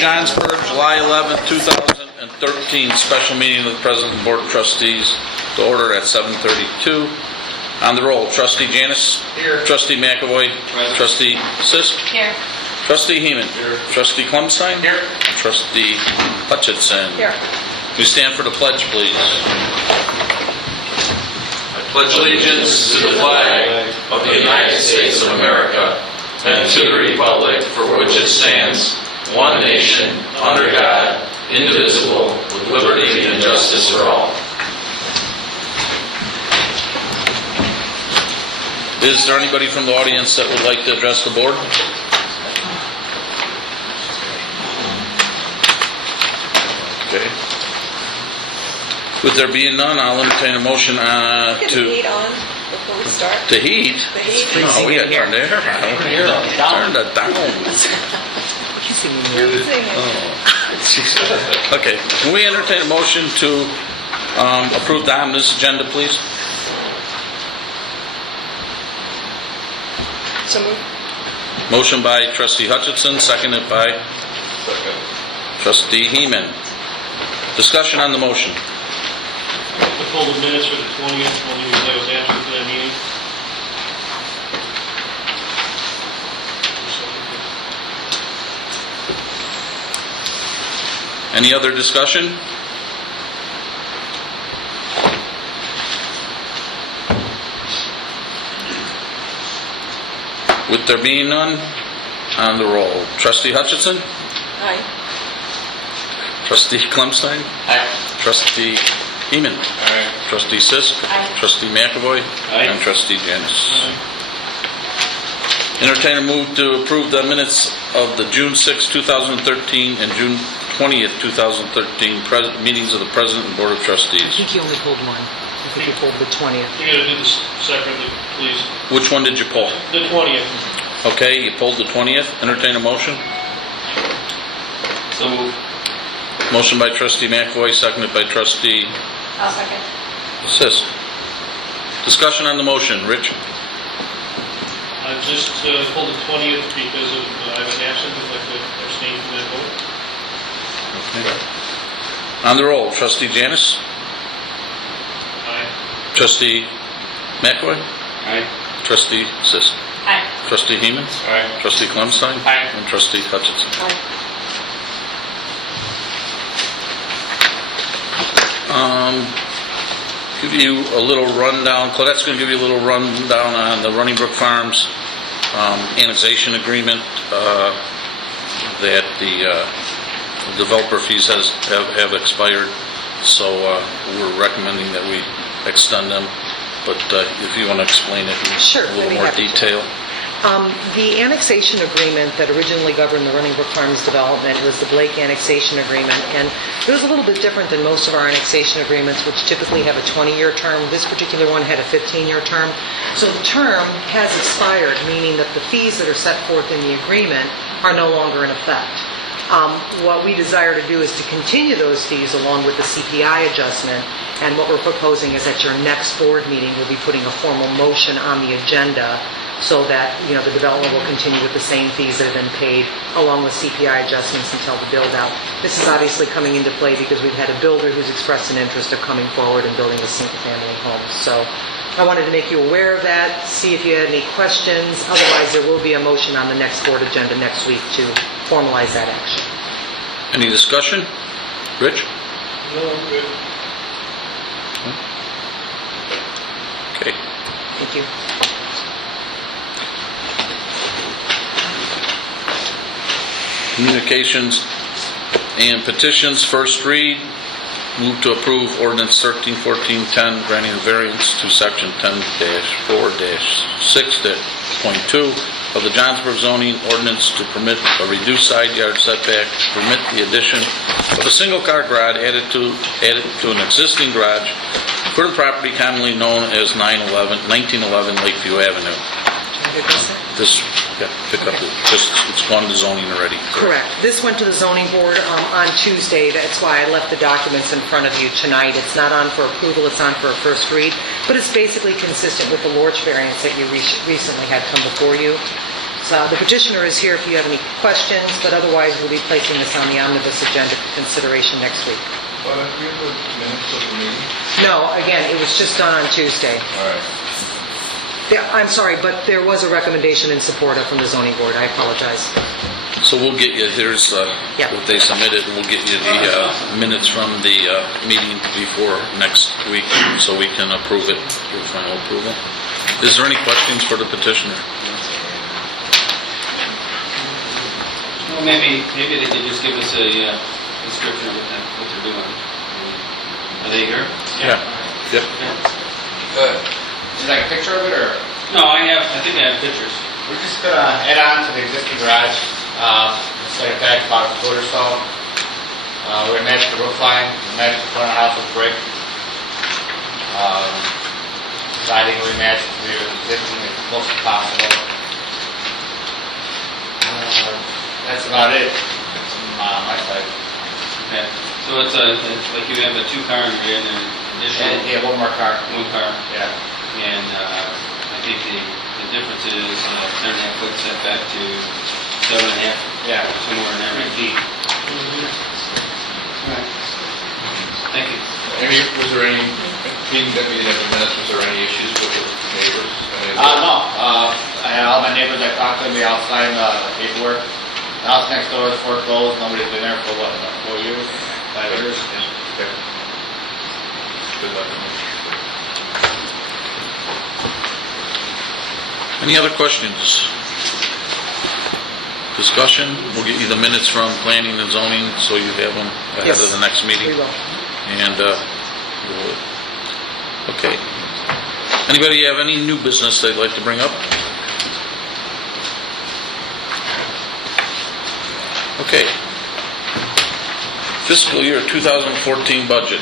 Johnsburg, July 11th, 2013, special meeting of the President and Board of Trustees to order at 7:32. On the roll, Trustee Janice. Here. Trustee McAvoy. Present. Trustee Sisk. Here. Trustee Heeman. Here. Trustee Klumstein. Here. Trustee Hutchinson. Here. We stand for the pledge, please. I pledge allegiance to the flag of the United States of America and to the republic for which it stands, one nation, under God, indivisible, with liberty and justice for all. Is there anybody from the audience that would like to address the board? Okay. With there being none, I'll entertain a motion Get the to heat on before we start. heat. The heat. No, we got to turn the air on. Turn it down. Singing. Okay. Can we entertain a motion to approve the omnibus agenda, please? So moved. Motion by Trustee Hutchinson, seconded by Trustee Heeman. Discussion on the motion. To pull the minutes for the 20th, when I was absent for that meeting. Any other discussion? With there being none, on the roll. Trustee Hutchinson? Aye. Trustee Klumstein? Aye. Trustee Heeman? Aye. Trustee Sisk? Aye. Trustee McAvoy? Aye. And Trustee Janice. Entertain a move to approve the minutes of the June 6, 2013 and June 20th, 2013 meetings of the President and Board of I Trustees. think you only pulled one. I think you pulled the 20th. You gotta do this separately, please. Which one did you pull? The 20th. Okay, you pulled the 20th. Entertain a motion. So moved. Motion by Trustee McAvoy, seconded by Trustee I'll second. Sisk. Discussion on the motion. Rich? I've just pulled the 20th because of I was absent. I'd like to abstain from that vote. Okay. On the roll. Trustee Janice? Aye. Trustee McAvoy? Aye. Trustee Sisk? Aye. Trustee Heeman? Aye. Trustee Klumstein? Aye. And Trustee Hutchinson. Aye. Give you a little rundown. Claudette's going to give you a little rundown on the Running Brook Farms annexation agreement that the developer fees have expired. So we're recommending that we extend them. But if you want to explain it in Sure, a I'd little be more happy to. detail. The annexation agreement that originally governed the Running Brook Farms development was the Blake Annexation Agreement, and it was a little bit different than most of our annexation agreements, which typically have a 20-year term. This particular one had a 15-year term. So the term has expired, meaning that the fees that are set forth in the agreement are no longer in effect. What we desire to do is to continue those fees along with the CPI adjustment, and what we're proposing is at your next board meeting, we'll be putting a formal motion on the agenda so that, the development will continue with the same fees that have been paid along with CPI adjustments until the build-out. This is obviously coming into play because we've had a builder who's expressed an interest of coming forward and building a single-family home. So I wanted to make you aware of that, see if you had any questions. Otherwise, there will be a motion on the next board agenda next week to formalize that action. Any discussion? Rich? No, I'm good. Okay. Thank you. Communications and petitions, first read. Move to approve ordinance 13-1410, granting a variance to section 10-4-6.2 of the Johnsburg zoning ordinance to permit a reduced side yard setback, to permit the addition of a single-car garage added to an existing garage for the property commonly known as 1911 Lakeview Avenue. This, pick up, it's gone to zoning already. Correct. This went to the zoning board on Tuesday. That's why I left the documents in front of you tonight. It's not on for approval, it's on for a first read, but it's basically consistent with the Lorch variance that you recently had come before you. So the petitioner is here if you have any questions, but otherwise we'll be placing this on the omnibus agenda for consideration next week. Well, do you have the minutes of the meeting? No, again, it was just done on Tuesday. All right. Yeah, I'm sorry, but there was a recommendation in support of from the zoning board. I apologize. So we'll get you, here's Yeah. what they submitted, and we'll get you the minutes from the meeting before next week, so we can approve it, for final approval. Is there any questions for the petitioner? Well, maybe they could just give us a description of what they're doing. Are they here? Yeah. Yep. Good. Would you like a picture of it, or? No, I think I have pictures. We're just gonna add on to the existing garage, set it back about a foot or so. We're gonna match the roof line, match the front of the house with brick. Siding we match to the existing as close as possible. That's about it from my side. Okay. So it's like you have a 2-car and you're in an additional Yeah, one more car. 1 car. Yeah. And I think the difference is 10.5-foot setback to 7.5, Yeah. somewhere in that range. Feet. Right. Thank you. Was there any, being that we didn't have the minutes, was there any issues with the neighbors? No. I had all my neighbors I talked to, they all signed the paperwork. The house next door is foreclosed, nobody's been there for what, about 4 years? 5 years? Okay. Good luck. Any other questions? Discussion? We'll get you the minutes from planning and zoning, so you have them ahead Yes, of the next meeting. We will. And, okay. Anybody have any new business they'd like to bring up? Okay. Fiscal year 2014 budget.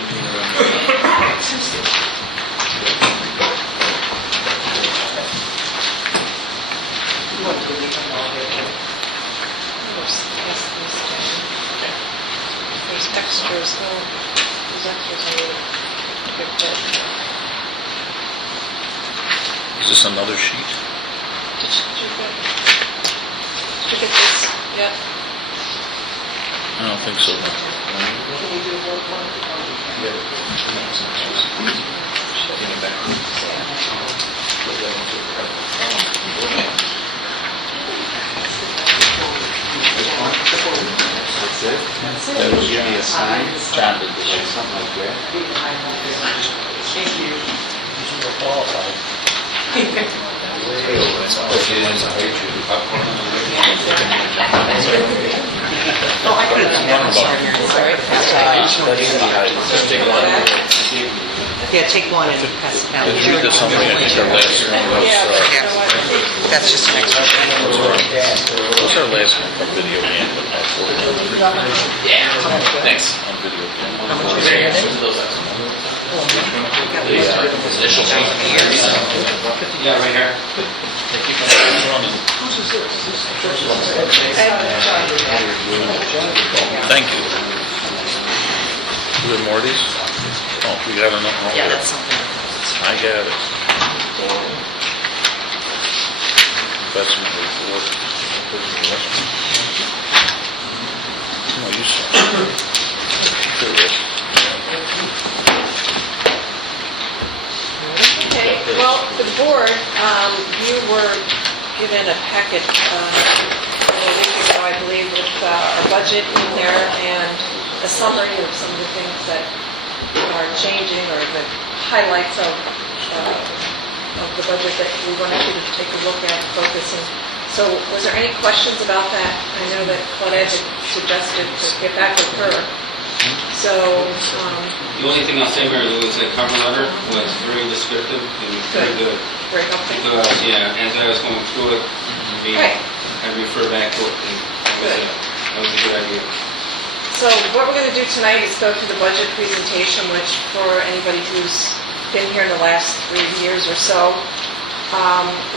There's extras, there's extras on the big bit. Is this another sheet? Did you get this? Yep. I don't think so. That would give me a sign. John did this, something like that. Yeah, take one and pass it down. Did you read this something? I think our last one was, Yeah. That's just an extra. what's our last one? Video game. Thanks. On video game. How much was it? Yeah, right here. Thank you. You have more of these? Oh, we got enough. Yeah, that's something. I got it. Investment report. No, you saw it. Here it is. Okay, well, the board, you were given a packet a week ago, I believe, with our budget in there and a summary of some of the things that are changing or the highlights of the budget that we wanted you to take a look at, focus on. So was there any questions about that? I know that Claudette had suggested to get back with her. So, The only thing I'll say, Mary Lou, is that cover letter was very descriptive and very good. very helpful. Because, yeah, as I was going through it, Right. I'd refer back to it, and that was a good idea. So what we're going to do tonight is go through the budget presentation, which for anybody who's been here in the last 3 years or so,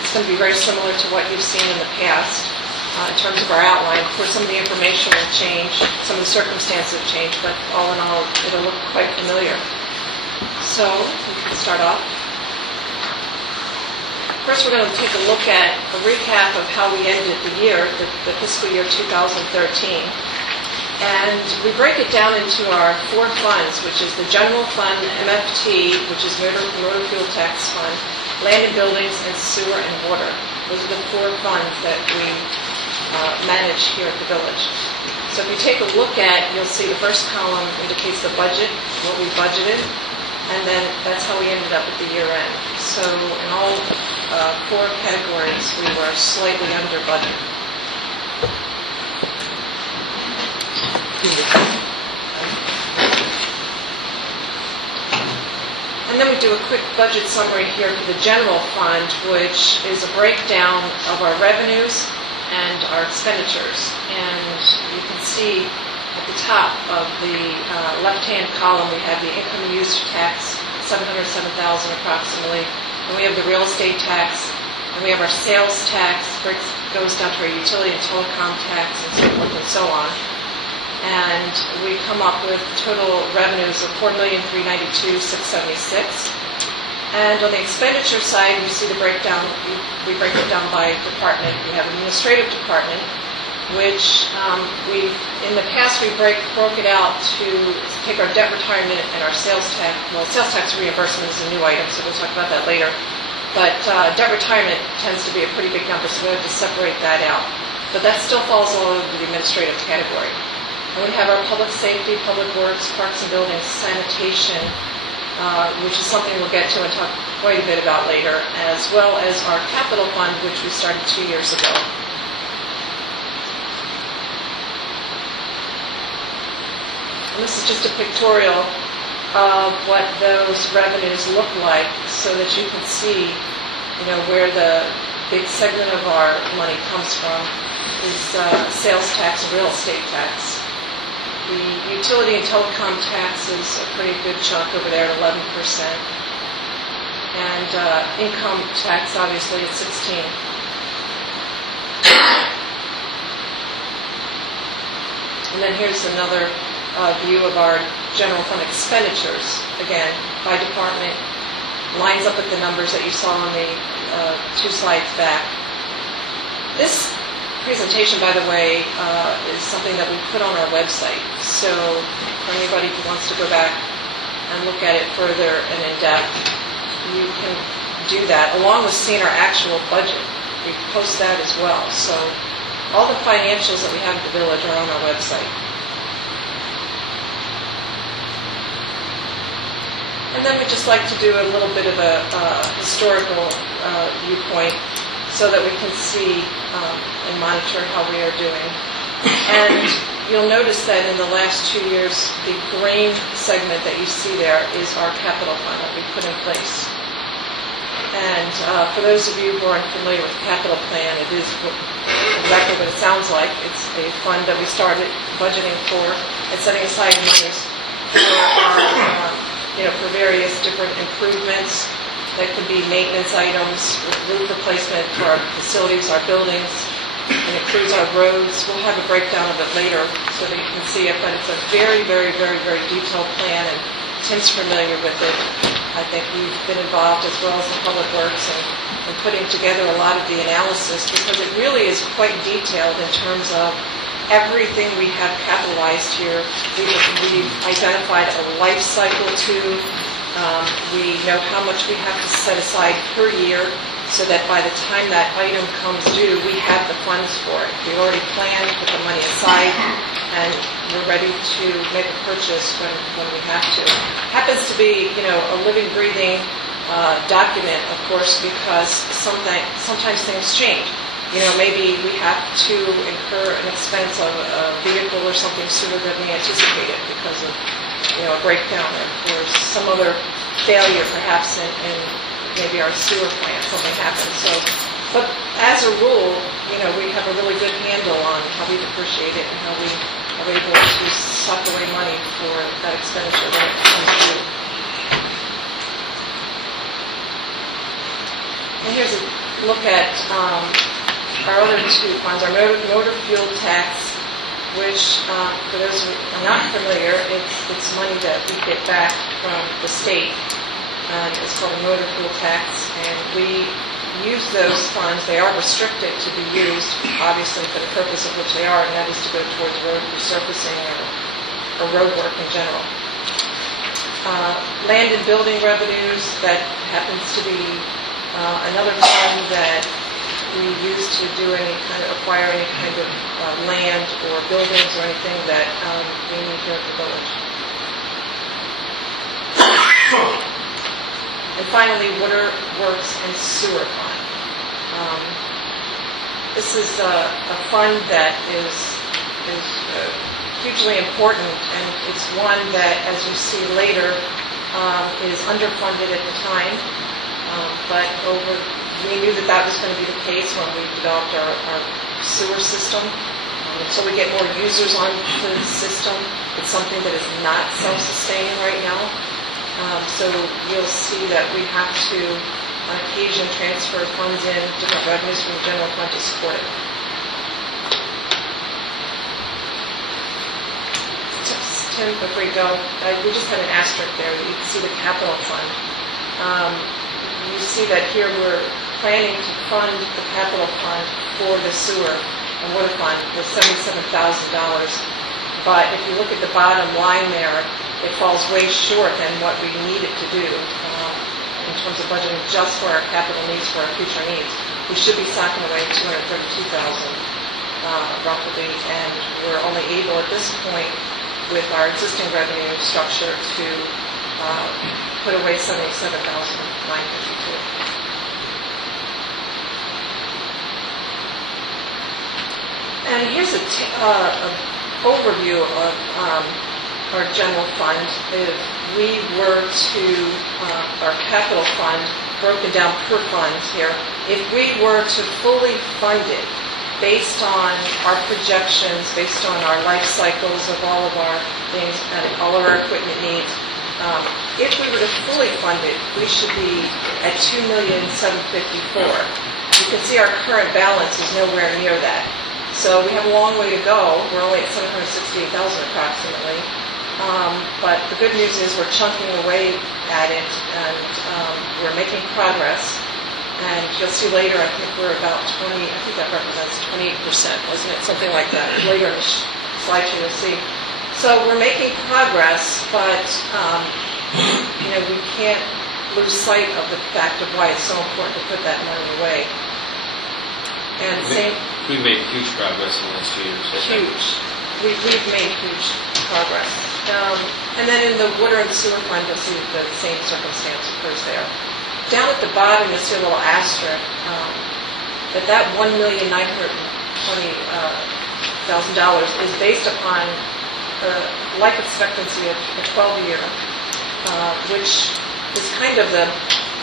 it's going to be very similar to what you've seen in the past in terms of our outline. Of course, some of the information will change, some of the circumstances have changed, but all in all, it'll look quite familiar. So we can start off. First, we're going to take a look at a recap of how we ended the year, the fiscal year 2013. And we break it down into our four funds, which is the general fund, MFT, which is motor fuel tax fund, land and buildings, and sewer and water. Those are the four funds that we manage here at the village. So if you take a look at, you'll see the first column indicates the budget, what we budgeted, and then that's how we ended up at the year end. So in all four categories, we were slightly under budget. And then we do a quick budget summary here for the general fund, which is a breakdown of our revenues and our expenditures. And you can see at the top of the left-hand column, we have the income and use tax, $707,000 approximately. And we have the real estate tax, and we have our sales tax, goes down to our utility and telecom tax, and so forth and so on. And we come up with total revenues of $4,392,676. And on the expenditure side, you see the breakdown. We break it down by department. We have administrative department, which in the past we broke it out to take our debt retirement and our sales tax. Well, sales tax reimbursement is a new item, so we'll talk about that later. But debt retirement tends to be a pretty big number, so we have to separate that out. But that still falls all over the administrative category. And we have our public safety, public works, parks and buildings, sanitation, which is something we'll get to and talk quite a bit about later, as well as our capital fund, which we started 2 years ago. And this is just a pictorial of what those revenues look like so that you can see, where the big segment of our money comes from is sales tax and real estate tax. The utility and telecom tax is a pretty good chunk over there at 11%. And income tax, obviously, at 16%. And then here's another view of our general fund expenditures. Again, by department, lines up with the numbers that you saw on the 2 slides back. This presentation, by the way, is something that we put on our website. So for anybody who wants to go back and look at it further and in depth, you can do that, along with seeing our actual budget. We post that as well. So all the financials that we have at the village are on our website. And then we just like to do a little bit of a historical viewpoint so that we can see and monitor how we are doing. And you'll notice that in the last 2 years, the green segment that you see there is our capital fund that we put in place. And for those of you who aren't familiar with the capital plan, it is exactly what it sounds like. It's a fund that we started budgeting for and setting aside monies for various different improvements. That could be maintenance items, roof replacement for our facilities, our buildings, and includes our roads. We'll have a breakdown of it later so that you can see it, but it's a very, very, very, very detailed plan, and Tim's familiar with it. I think we've been involved, as well as the Public Works, in putting together a lot of the analysis, because it really is quite detailed in terms of everything we have capitalized here. We've identified a life cycle too. We know how much we have to set aside per year so that by the time that item comes due, we have the funds for it. We've already planned, put the money aside, and we're ready to make a purchase when we have to. Happens to be, a living, breathing document, of course, because sometimes things change. Maybe we have to incur an expense of a vehicle or something sooner than we anticipated because of, a breakdown or some other failure perhaps in maybe our sewer plant, something happens. But as a rule, we have a really good handle on how we depreciate it and how we are able to suck away money for that expenditure when it comes due. And here's a look at our other 2 funds, our motor fuel tax, which, for those who are not familiar, it's money that we get back from the state, and it's called a motor fuel tax, and we use those funds. They are restricted to be used, obviously, for the purpose of which they are, and that is to go towards road resurfacing or road work in general. Land and building revenues, that happens to be another fund that we use to acquire any kind of land or buildings or anything that we need here at the village. And finally, water works and sewer fund. This is a fund that is hugely important, and it's one that, as you see later, is underfunded at the time. But we knew that that was going to be the case when we developed our sewer system. Until we get more users onto the system, it's something that is not self-sustaining right now. So you'll see that we have to, on occasion, transfer funds in, different revenues from the general fund to support it. Tim, before you go, we just had an asterisk there. You can see the capital fund. You see that here we're planning to fund the capital fund for the sewer and water fund with $77,000. But if you look at the bottom line there, it falls way short than what we need it to do in terms of budgeting just for our capital needs, for our future needs. We should be socking away $232,000 roughly, and we're only able at this point with our existing revenue structure to put away $77,952. And here's an overview of our general fund. If we were to, our capital fund, broken down per fund here, if we were to fully fund it based on our projections, based on our life cycles of all of our things and all of our equipment needs, if we were to fully fund it, we should be at $2,754,000. You can see our current balance is nowhere near that. So we have a long way to go. We're only at $768,000 approximately. But the good news is we're chunking away at it, and we're making progress. And you'll see later, I think we're about 20, I think that represents 28%, wasn't it? Something like that. Later in the slideshow you'll see. So we're making progress, but we can't lose sight of the fact of why it's so important to put that money away. And same. We've made huge progress in the last few years. Huge. We've made huge progress. And then in the water and sewer fund, you'll see the same circumstance occurs there. Down at the bottom, you'll see a little asterisk that $1,920,000 is based upon the life expectancy of a 12-year, which is kind of the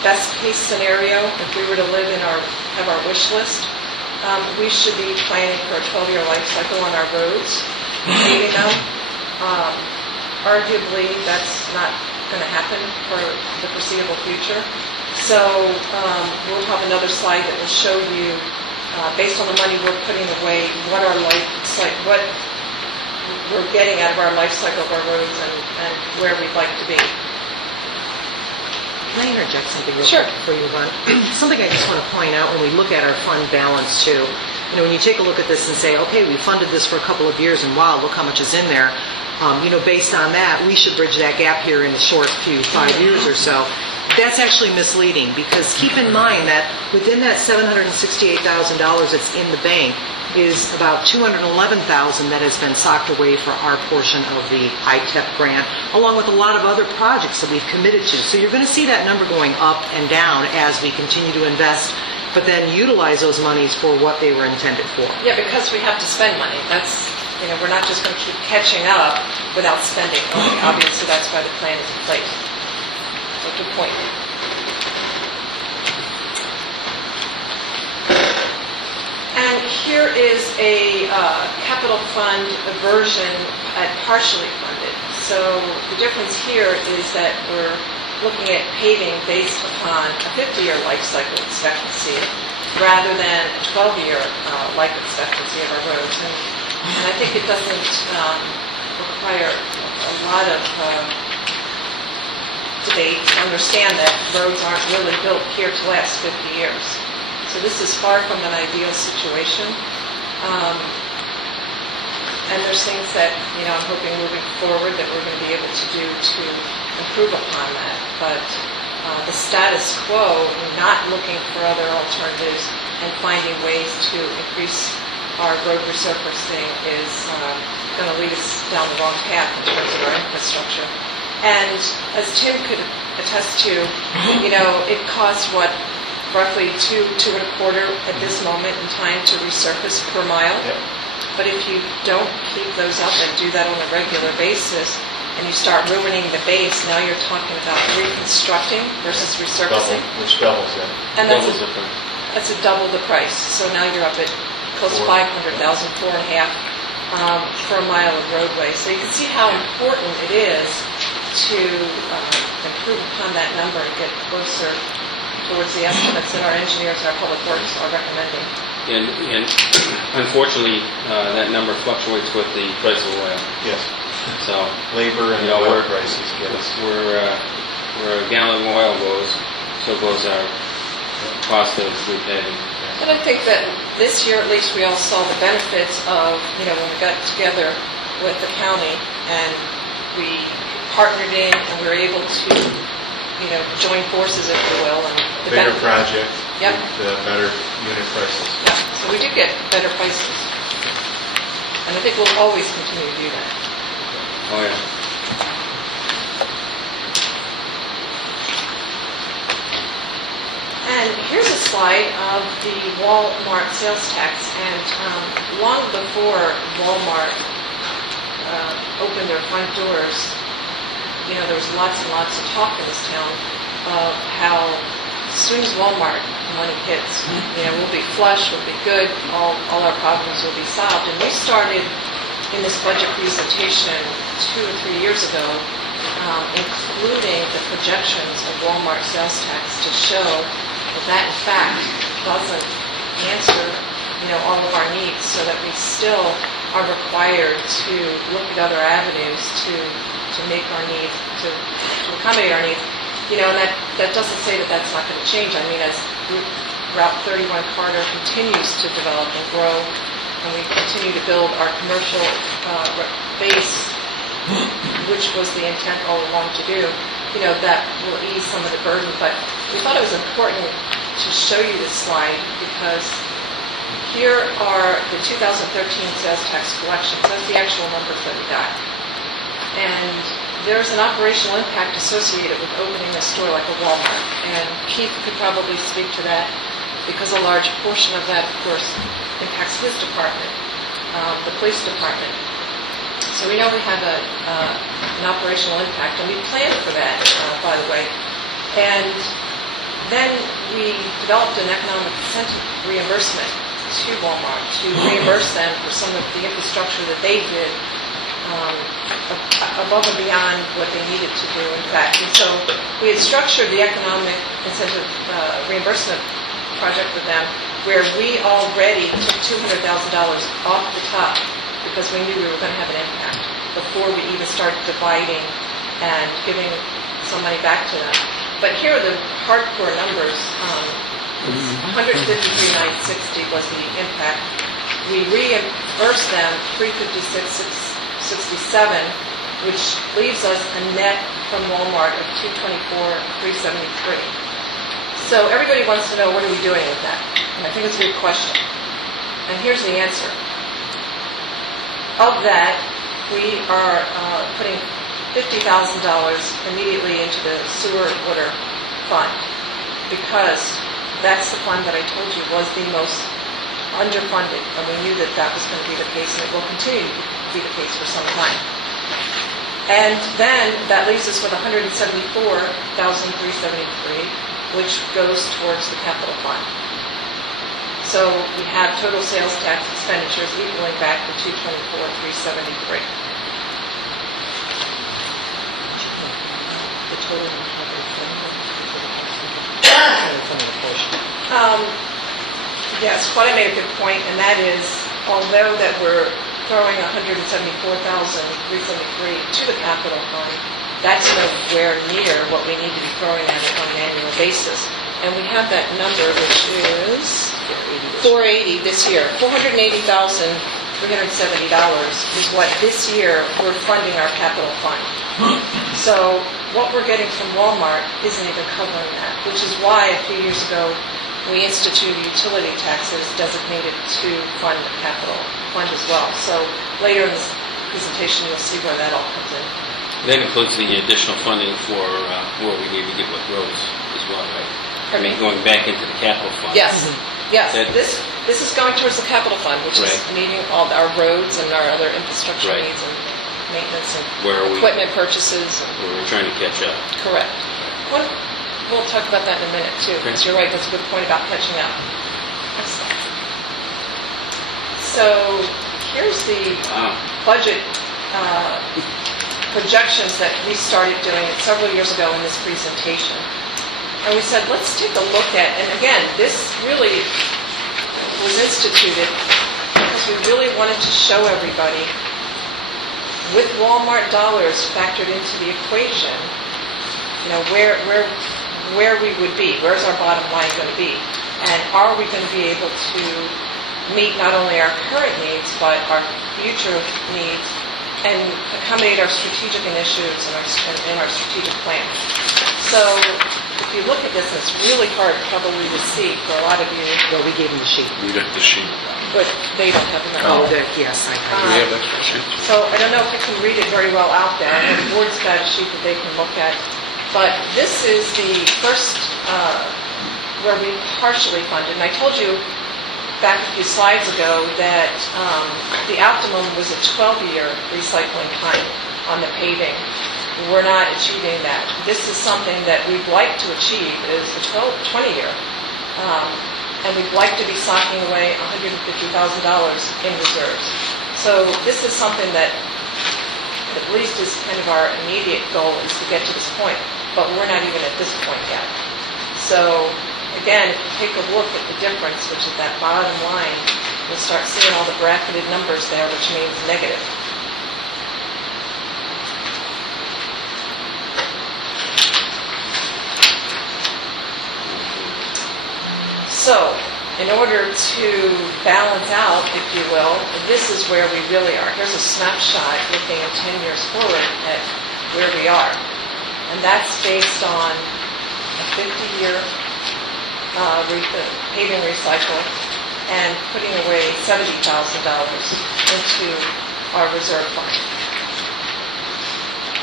best case scenario if we were to have our wish list. We should be planning for a 12-year life cycle on our roads, paving them. Arguably, that's not going to happen for the foreseeable future. So we'll have another slide that will show you, based on the money we're putting away, what what we're getting out of our life cycle of our roads and where we'd like to be. Can I interject something real Sure. quick before you move on? Something I just want to point out when we look at our fund balance too. When you take a look at this and say, okay, we funded this for a couple of years and wow, look how much is in there. Based on that, we should bridge that gap here in the short 5 years or so. That's actually misleading because keep in mind that within that $768,000 that's in the bank is about $211,000 that has been socked away for our portion of the ITEP grant, along with a lot of other projects that we've committed to. So you're going to see that number going up and down as we continue to invest, but then utilize those monies for what they were intended for. Yeah, because we have to spend money. That's, we're not just going to keep catching up without spending money. Obviously, that's why the plan is in place. So good point. And here is a capital fund version at partially funded. So the difference here is that we're looking at paving based upon a 50-year life cycle expectancy rather than a 12-year life expectancy of our roads. And I think it doesn't require a lot of debate to understand that roads aren't really built here to last 50 years. So this is far from an ideal situation. And there's things that, I'm hoping moving forward that we're going to be able to do to improve upon that. But the status quo, not looking for other alternatives and finding ways to increase our road resurfacing is going to lead us down the wrong path in terms of our infrastructure. And as Tim could attest to, it costs roughly two and a quarter at this moment in time to resurface per mile. But if you don't keep those up and do that on a regular basis, and you start ruining the base, now you're talking about reconstructing versus resurfacing. Which doubles it. And that's a double the price. So now you're up at close to 500,000, 4.5 for a mile of roadway. So you can see how important it is to improve upon that number and get closer towards the estimates that our engineers, our public works are recommending. And unfortunately, that number fluctuates with the price of oil. Yes. So, Labor and oil oil prices get us. where a gallon of oil goes, so goes our cost of repaving. And I think that this year, at least, we all saw the benefits of, when we got together with the county and we partnered in and we were able to, join forces, if you will. And the Bigger benefit- project. Yep. With better unit prices. Yeah, so we do get better prices. And I think we'll always continue to do that. Oh, yeah. And here's a slide of the Walmart sales tax. And long before Walmart opened their front doors, there was lots and lots of talk in this town of how as soon as Walmart money hits, we'll be flush, we'll be good, all our problems will be solved. And we started in this budget presentation 2 or 3 years ago, including the projections of Walmart sales tax to show that in fact doesn't answer, all of our needs, so that we still are required to look at other avenues to make our needs, to accommodate our needs. And that doesn't say that that's not going to change. I mean, as Route 31 corridor continues to develop and grow, and we continue to build our commercial base, which was the intent all along to do, that will ease some of the burden. But we thought it was important to show you this slide because here are the 2013 sales tax collections. That's the actual numbers that we got. And there's an operational impact associated with opening a store like a Walmart. And Keith could probably speak to that because a large portion of that, of course, impacts his department, the police department. So we know we have an operational impact, and we planned for that, by the way. And then we developed an economic incentive reimbursement to Walmart to reimburse them for some of the infrastructure that they did above and beyond what they needed to do, in fact. And so we had structured the economic incentive reimbursement project with them where we already took $200,000 off the top because we knew we were going to have an impact before we even started dividing and giving some money back to them. But here are the hardcore numbers. 153,960 was the impact. We reimbursed them 356,667, which leaves us a net from Walmart of 224,373. So everybody wants to know, what are we doing with that? And I think it's a good question. And here's the answer. Of that, we are putting $50,000 immediately into the sewer water fund because that's the fund that I told you was the most underfunded, and we knew that that was going to be the case, and it will continue to be the case for some time. And then that leaves us with $174,373, which goes towards the capital fund. So we have total sales tax expenditures equaling back to $224,373. The total. Yes, Claudia made a good point, and that is, although that we're throwing $174,373 to the capital fund, that's nowhere near what we need to be throwing at it on an annual basis. And we have that number, which is 480 this year. $480,370 is what this year we're funding our capital fund. So what we're getting from Walmart isn't even covering that, which is why a few years ago we instituted utility taxes designated to fund the capital fund as well. So later in this presentation, you'll see where that all comes in. That includes the additional funding for where we need to get with roads as well, right? Pardon me? Going back into the capital fund. Yes, yes. That- This is going towards the capital fund, which is Right. meeting all our roads and our other infrastructure Right. needs and maintenance Where are and we- equipment purchases. Where we're trying to catch up. Correct. We'll talk about that in a minute, too, because you're right, that's a good point about catching up. Next slide. So here's the Wow. budget projections that we started doing several years ago in this presentation. And we said, let's take a look at, and again, this really was instituted because we really wanted to show everybody, with Walmart dollars factored into the equation, you know, where we would be, where's our bottom line going to be, and are we going to be able to meet not only our current needs, but our future needs, and accommodate our strategic initiatives and our strategic plan. So if you look at this, it's really hard probably to see for a lot of you, Well, we gave them the sheet. We got the sheet. but they don't have them. Oh, yes, I Do got we it. have extra sheets? So I don't know if you can read it very well out there. I know the board's got a sheet that they can look at. But this is the first where we partially funded. And I told you back a few slides ago that the optimum was a 12-year recycling time on the paving. We're not achieving that. This is something that we'd like to achieve, is the 20-year. And we'd like to be socking away $150,000 in reserves. So this is something that at least is kind of our immediate goal, is to get to this point, but we're not even at this point yet. So again, if you take a look at the difference, which is that bottom line, you'll start seeing all the bracketed numbers there, which means negative. So, in order to balance out, if you will, this is where we really are. Here's a snapshot looking at 10 years forward at where we are. And that's based on a 50-year paving recycle and putting away $70,000 into our reserve fund.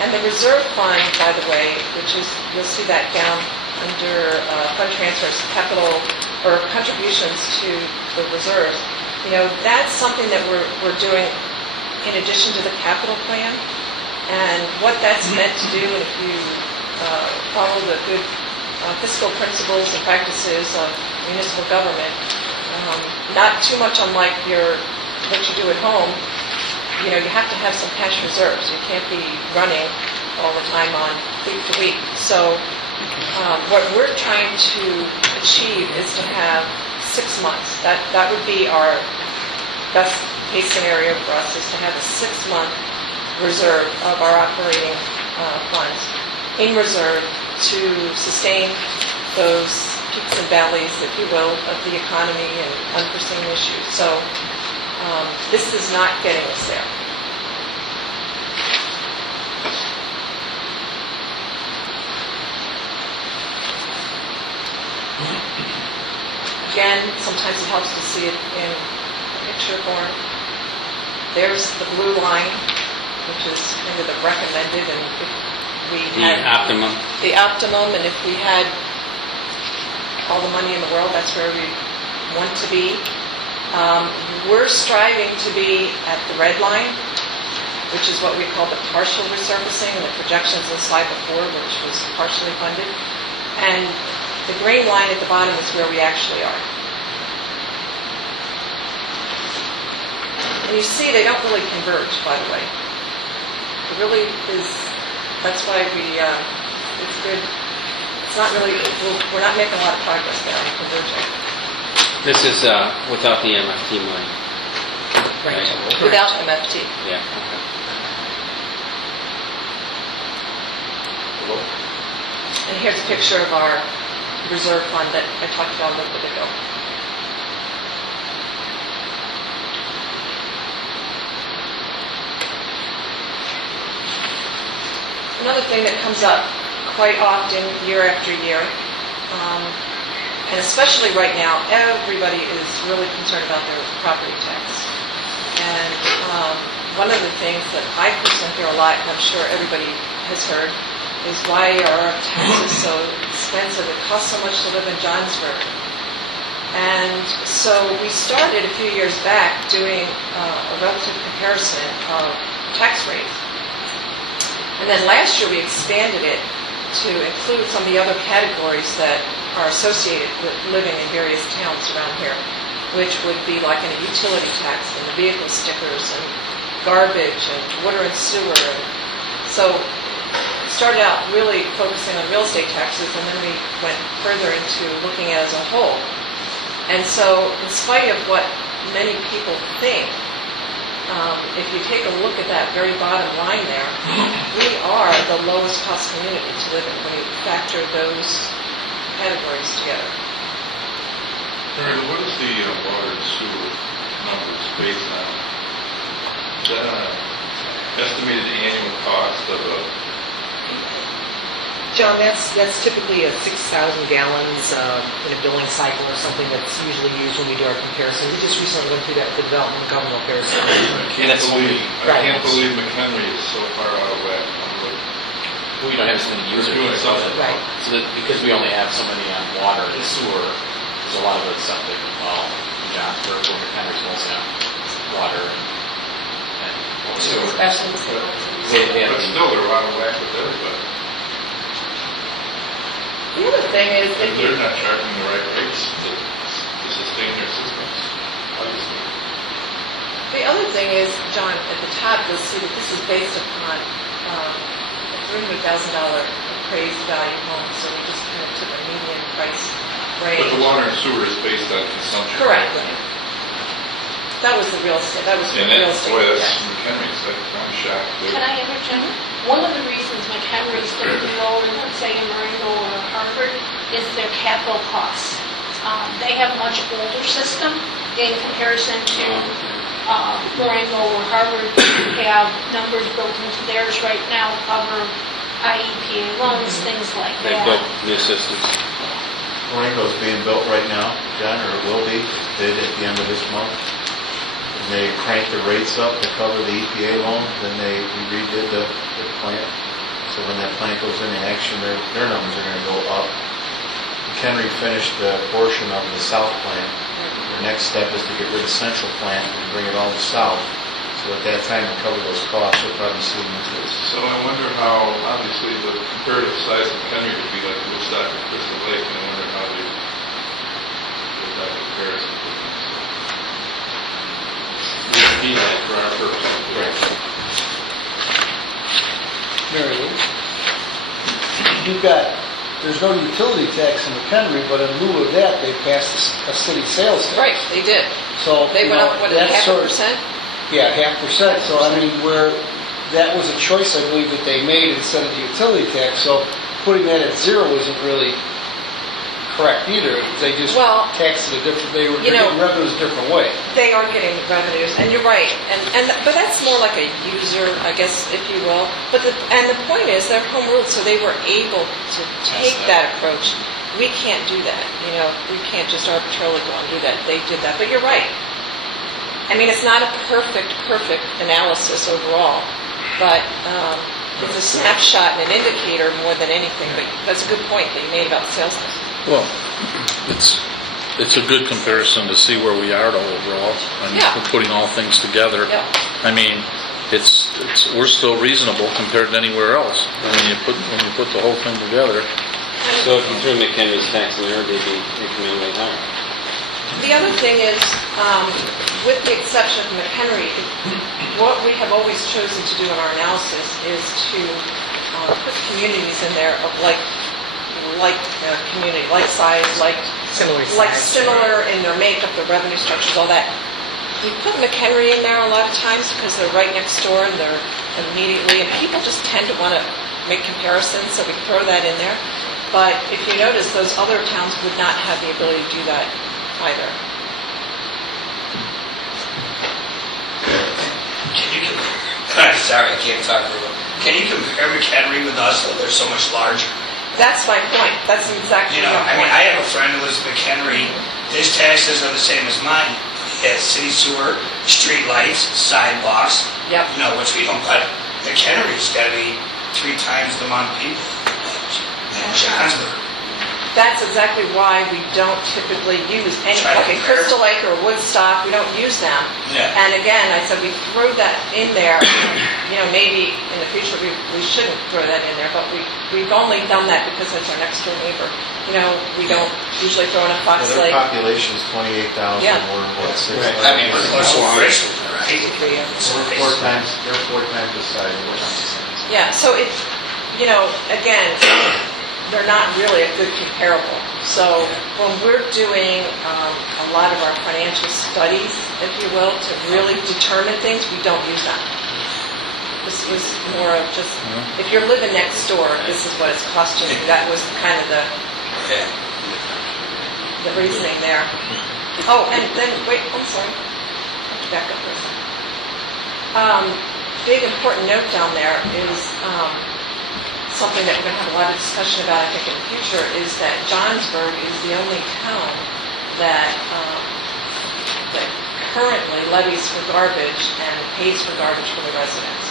And the reserve fund, by the way, which is, you'll see that down under fund transfers, capital, or contributions to the reserves, you know, that's something that we're doing in addition to the capital plan. And what that's meant to do, and if you follow the good fiscal principles and practices of municipal government, not too much unlike what you do at home, you know, you have to have some cash reserves. You can't be running all the time on week to week. So what we're trying to achieve is to have 6 months. That would be our best case scenario for us, is to have a 6-month reserve of our operating funds in reserve to sustain those peaks and valleys, if you will, of the economy and unforeseen issues. So this is not getting us there. Again, sometimes it helps to see it in picture form. There's the blue line, which is kind of the recommended, and if we had Optimum. the optimum, and if we had all the money in the world, that's where we want to be. We're striving to be at the red line, which is what we call the partial resurfacing, and the projections in slide before, which was partially funded. And the green line at the bottom is where we actually are. And you see they don't really converge, by the way. It really is, that's why it's good. It's not really, we're not making a lot of progress there on converging. This is without the MFT money. Right. Without MFT. Yeah. And here's a picture of our reserve fund that I talked about a little bit ago. Another thing that comes up quite often, year after year, and especially right now, everybody is really concerned about their property tax. And one of the things that I present there a lot, and I'm sure everybody has heard, is why are our taxes so expensive? It costs so much to live in Johnsburg. And so we started a few years back doing a relative comparison of tax rates. And then last year we expanded it to include some of the other categories that are associated with living in various towns around here, which would be like a utility tax and the vehicle stickers and garbage and water and sewer. And so started out really focusing on real estate taxes, and then we went further into looking at it as a whole. And so in spite of what many people think, if you take a look at that very bottom line there, we are the lowest cost community to live in when you factor those categories together. Mary, what is the water and sewer numbers based on? Is that an estimated annual cost of a, John, that's typically a 6,000 gallons in a billing cycle or something that's usually used when we do our comparison. We just recently went through that with the Development and Government Affairs Center. I can't believe McHenry is so far out of whack. We don't have so many users. We're doing something. Right. So that because we only have so many on water and sewer, there's a lot of it's septic. Well, Johnsburg, or McHenry's mostly on water and sewer. Especially the city. But still, they're out of whack with everybody. The other thing is, if you, They're not charging the right rates to sustain their systems, obviously. the other thing is, John, at the top, you'll see that this is based upon a $300,000 appraised value home, so we just kind of took a median price range. But the water and sewer is based on consumption. Correct. That was the real estate, that was the And real that's, estate. boy, that's tax. McHenry's, I'm shocked. Can I interject? One of the reasons McHenry's going to be lower than, say, Marengo or Harvard is their capital costs. They have a much older system in comparison to Marengo or Harvard, who have numbers built into theirs right now to cover IEPA loans, things like They that. built new systems. Marengo's being built right now, John, or it will be, bid at the end of this month. And they cranked the rates up to cover the EPA loan, then we redid the plant. So when that plant goes into action, their numbers are going to go up. McHenry finished the portion of the south plant. Their next step is to get rid of central plant and bring it all to south. So at that time, to cover those costs, you'll probably see an increase. So I wonder how, obviously, the comparative size of McHenry would be like Woodstock and Crystal Lake, and I wonder how they did that comparison. We need that for our purposes. Mary Lou? There's no utility tax in McHenry, but in lieu of that, they passed a city sales tax. Right, they did. So, They you went know, up, what, that's half a sort of- percent? Yeah, 0.5%. So, I mean, that was a choice, I believe, that they made instead of the utility tax. So putting that at zero isn't really correct either. They just Well, taxed it a different, they were you know- getting revenues a different way. They are getting revenues, and you're right, but that's more like a user, I guess, if you will. But the point is, they're home ruled, so they were able to take that approach. We can't do that, we can't just arbitrarily go and do that. They did that, but you're right. I mean, it's not a perfect analysis overall, but it's a snapshot and an indicator more than anything. But that's a good point that you made about the sales tax. Well, it's a good comparison to see where we are overall. I mean, Yeah. we're putting all things together. Yeah. I mean, we're still reasonable compared to anywhere else. When you put the whole thing together. So if you threw McHenry's tax in there, they'd come in way higher. The other thing is, with the exception of McHenry, what we have always chosen to do in our analysis is to put communities in there of like community, like size, similar in their makeup, their revenue structures, all that. We put McHenry in there a lot of times because they're right next door and they're immediately, and people just tend to want to make comparisons, so we throw that in there. But if you notice, those other towns would not have the ability to do that either. Can you compare, sorry, I can't talk very well. Can you compare McHenry with us, though they're so much larger? That's my point. That's exactly You know, your I mean, point. I have a friend who lives in McHenry, his taxes are the same as mine. He has city sewer, street lights, sidewalks, Yep. you know, which we don't, but McHenry's gotta be 3 times the amount of people in Johnsburg. That's exactly why we don't typically use any, Try to okay, compare. Crystal Lake or Woodstock, we don't use them. Yeah. And again, I said we throw that in there, you know, maybe in the future we shouldn't throw that in there, but we've only done that because it's our next door neighbor. You know, we don't usually throw in a Fox Their Lake. population's 28,000, Yeah. we're what, 6? I mean, we're close to Crystal, right? We're 4 times, they're 4 times the size. Yeah, so it's, you know, again, they're not really a good comparable. So when we're doing a lot of our financial studies, if you will, to really determine things, we don't use them. This was more of just, if you're living next door, this is what it's costing you. That was kind of Yeah. the reasoning there. Oh, and then, wait, I'm sorry. I have to back up for a second. Big important note down there is something that we're going to have a lot of discussion about, I think, in the future, is that Johnsburg is the only town that currently levies for garbage and pays for garbage for the residents.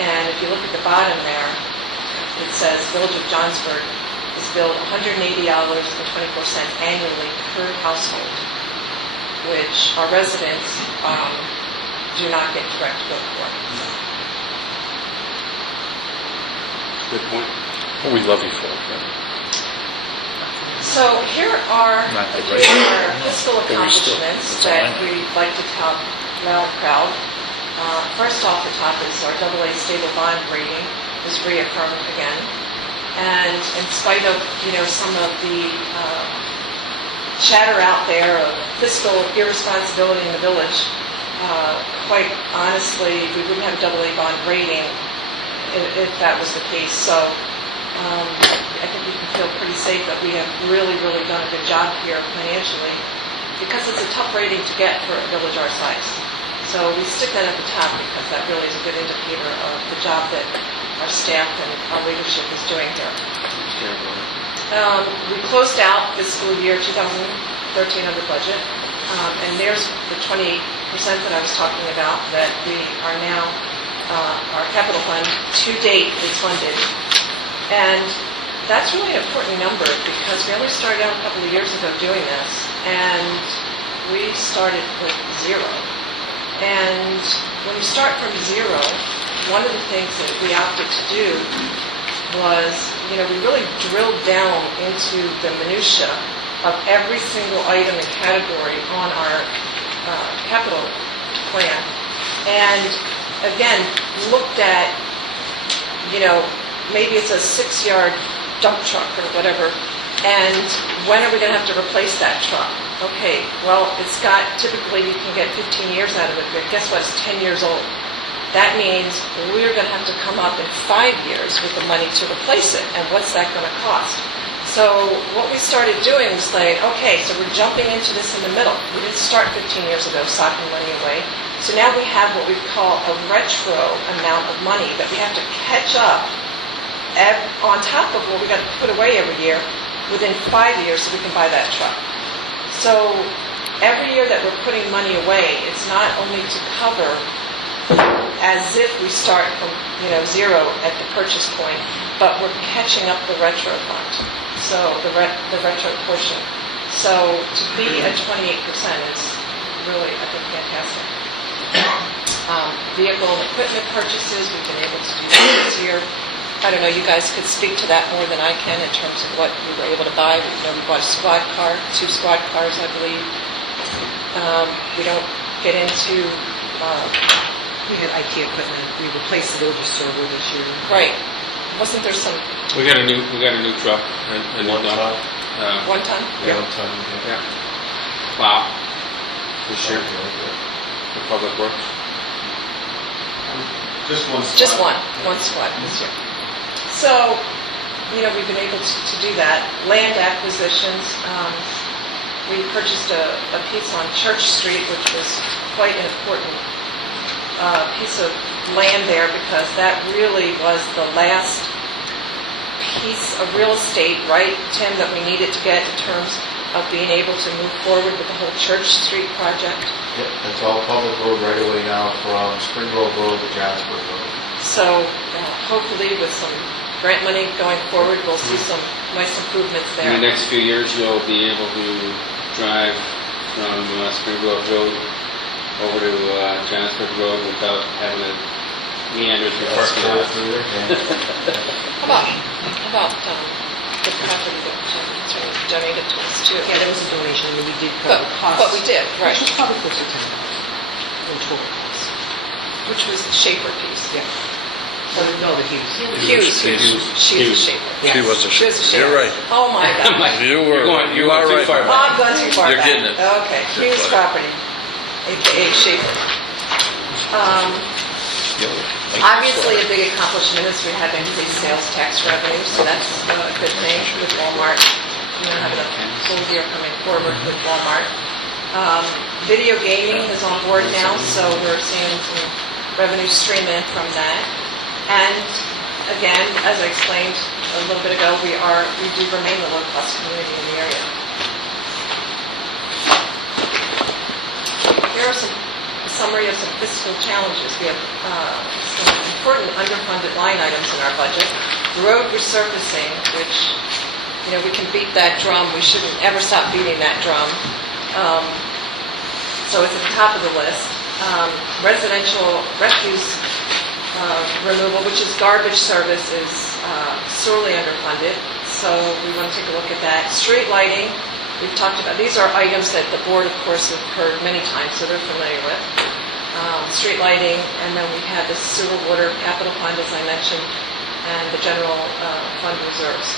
And if you look at the bottom there, it says Village of Johnsburg is billed $180.24 annually per household, which our residents do not get direct bill for. Good point. We love you for it. So here are Not the our rate. fiscal But we still- accomplishments that's all that I know. we'd like to tout loud proud. First off the top is our AA stable bond rating is reaffirmed again. And in spite of, you know, some of the chatter out there of fiscal irresponsibility in the village, quite honestly, we wouldn't have a AA bond rating if that was the case. So I think we can feel pretty safe that we have really, really done a good job here financially, because it's a tough rating to get for a village our size. So we stick that at the top because that really is a good indicator of the job that our staff and our leadership is doing here. We closed out fiscal year 2013 under budget, and there's the 28% that I was talking about that we are now, our capital fund to date is funded. And that's really an important number because we only started out a couple of years ago doing this, and we started with 0. And when you start from 0, one of the things that we opted to do was, you know, we really drilled down into the minutia of every single item and category on our capital plan. And again, looked at, you know, maybe it's a 6-yard dump truck or whatever, and when are we going to have to replace that truck? Okay, well, it's got, typically you can get 15 years out of it, but guess what, it's 10 years old. That means we're going to have to come up in 5 years with the money to replace it, and what's that going to cost? So what we started doing was like, okay, so we're jumping into this in the middle. We didn't start 15 years ago socking money away. So now we have what we call a retro amount of money that we have to catch up on top of what we got to put away every year within 5 years so we can buy that truck. So every year that we're putting money away, it's not only to cover as if we start from, you know, 0 at the purchase point, but we're catching up the retro fund, so the retro portion. So to be at 28% is really, I think, fantastic. Vehicle and equipment purchases, we've been able to do that this year. I don't know, you guys could speak to that more than I can in terms of what we were able to buy. You know, we bought a squad car, 2 squad cars, I believe. We don't get into... We had IT equipment. We replaced the village server this year. right. Wasn't there some We got a new truck, a new One dump. ton. 1 ton? Yeah, one ton, Yeah. Wow. This year, for Public Works. Just one. Just one squad this year. So we've been able to do that. Land acquisitions, we purchased a piece on Church Street, which was quite an important piece of land there because that really was the last piece of real estate, right, Tim, that we needed to get in terms of being able to move forward with the whole Church Street project. Yep, it's all public road right away now from Spring Grove Road to Johnsburg Road. So hopefully with some grant money going forward, we'll see some nice improvements there. In the next few years, you'll be able to drive from Spring Grove Road over to Johnsburg Road without having to meander through Park parking cars lots. through there, yeah. How about the property that Tim donated to us too? Yeah, that was a donation, and we did cover costs. But we did, right, Which was probably close to 10 in total costs. which was the Shaper piece. Yeah. Well, no, the Hughes. Hughes, she's the Hughes. Shaper. She was a She was a Shaper. You're right. Oh, my God. You You're are going too right. far Oh, I'm going too far You're back. getting it. Okay, Hughes property, AKA Shaper. Obviously, a big accomplishment is we have increased sales tax revenue, so that's a good thing with Walmart. Having a full year coming forward with Walmart. Video gaming is on board now, so we're seeing some revenue stream in from that. And again, as I explained a little bit ago, we do remain the low-cost community in the area. Here are a summary of some fiscal challenges. We have some important underfunded line items in our budget. Road resurfacing, which, we can beat that drum. We shouldn't ever stop beating that drum. So it's at the top of the list. Residential refuse removal, which is garbage service, is sorely underfunded. So we want to take a look at that. Street lighting, we've talked about. These are items that the board, of course, have heard many times, so they're familiar with. Street lighting, and then we have the sewer water capital fund, as I mentioned, and the general fund reserves.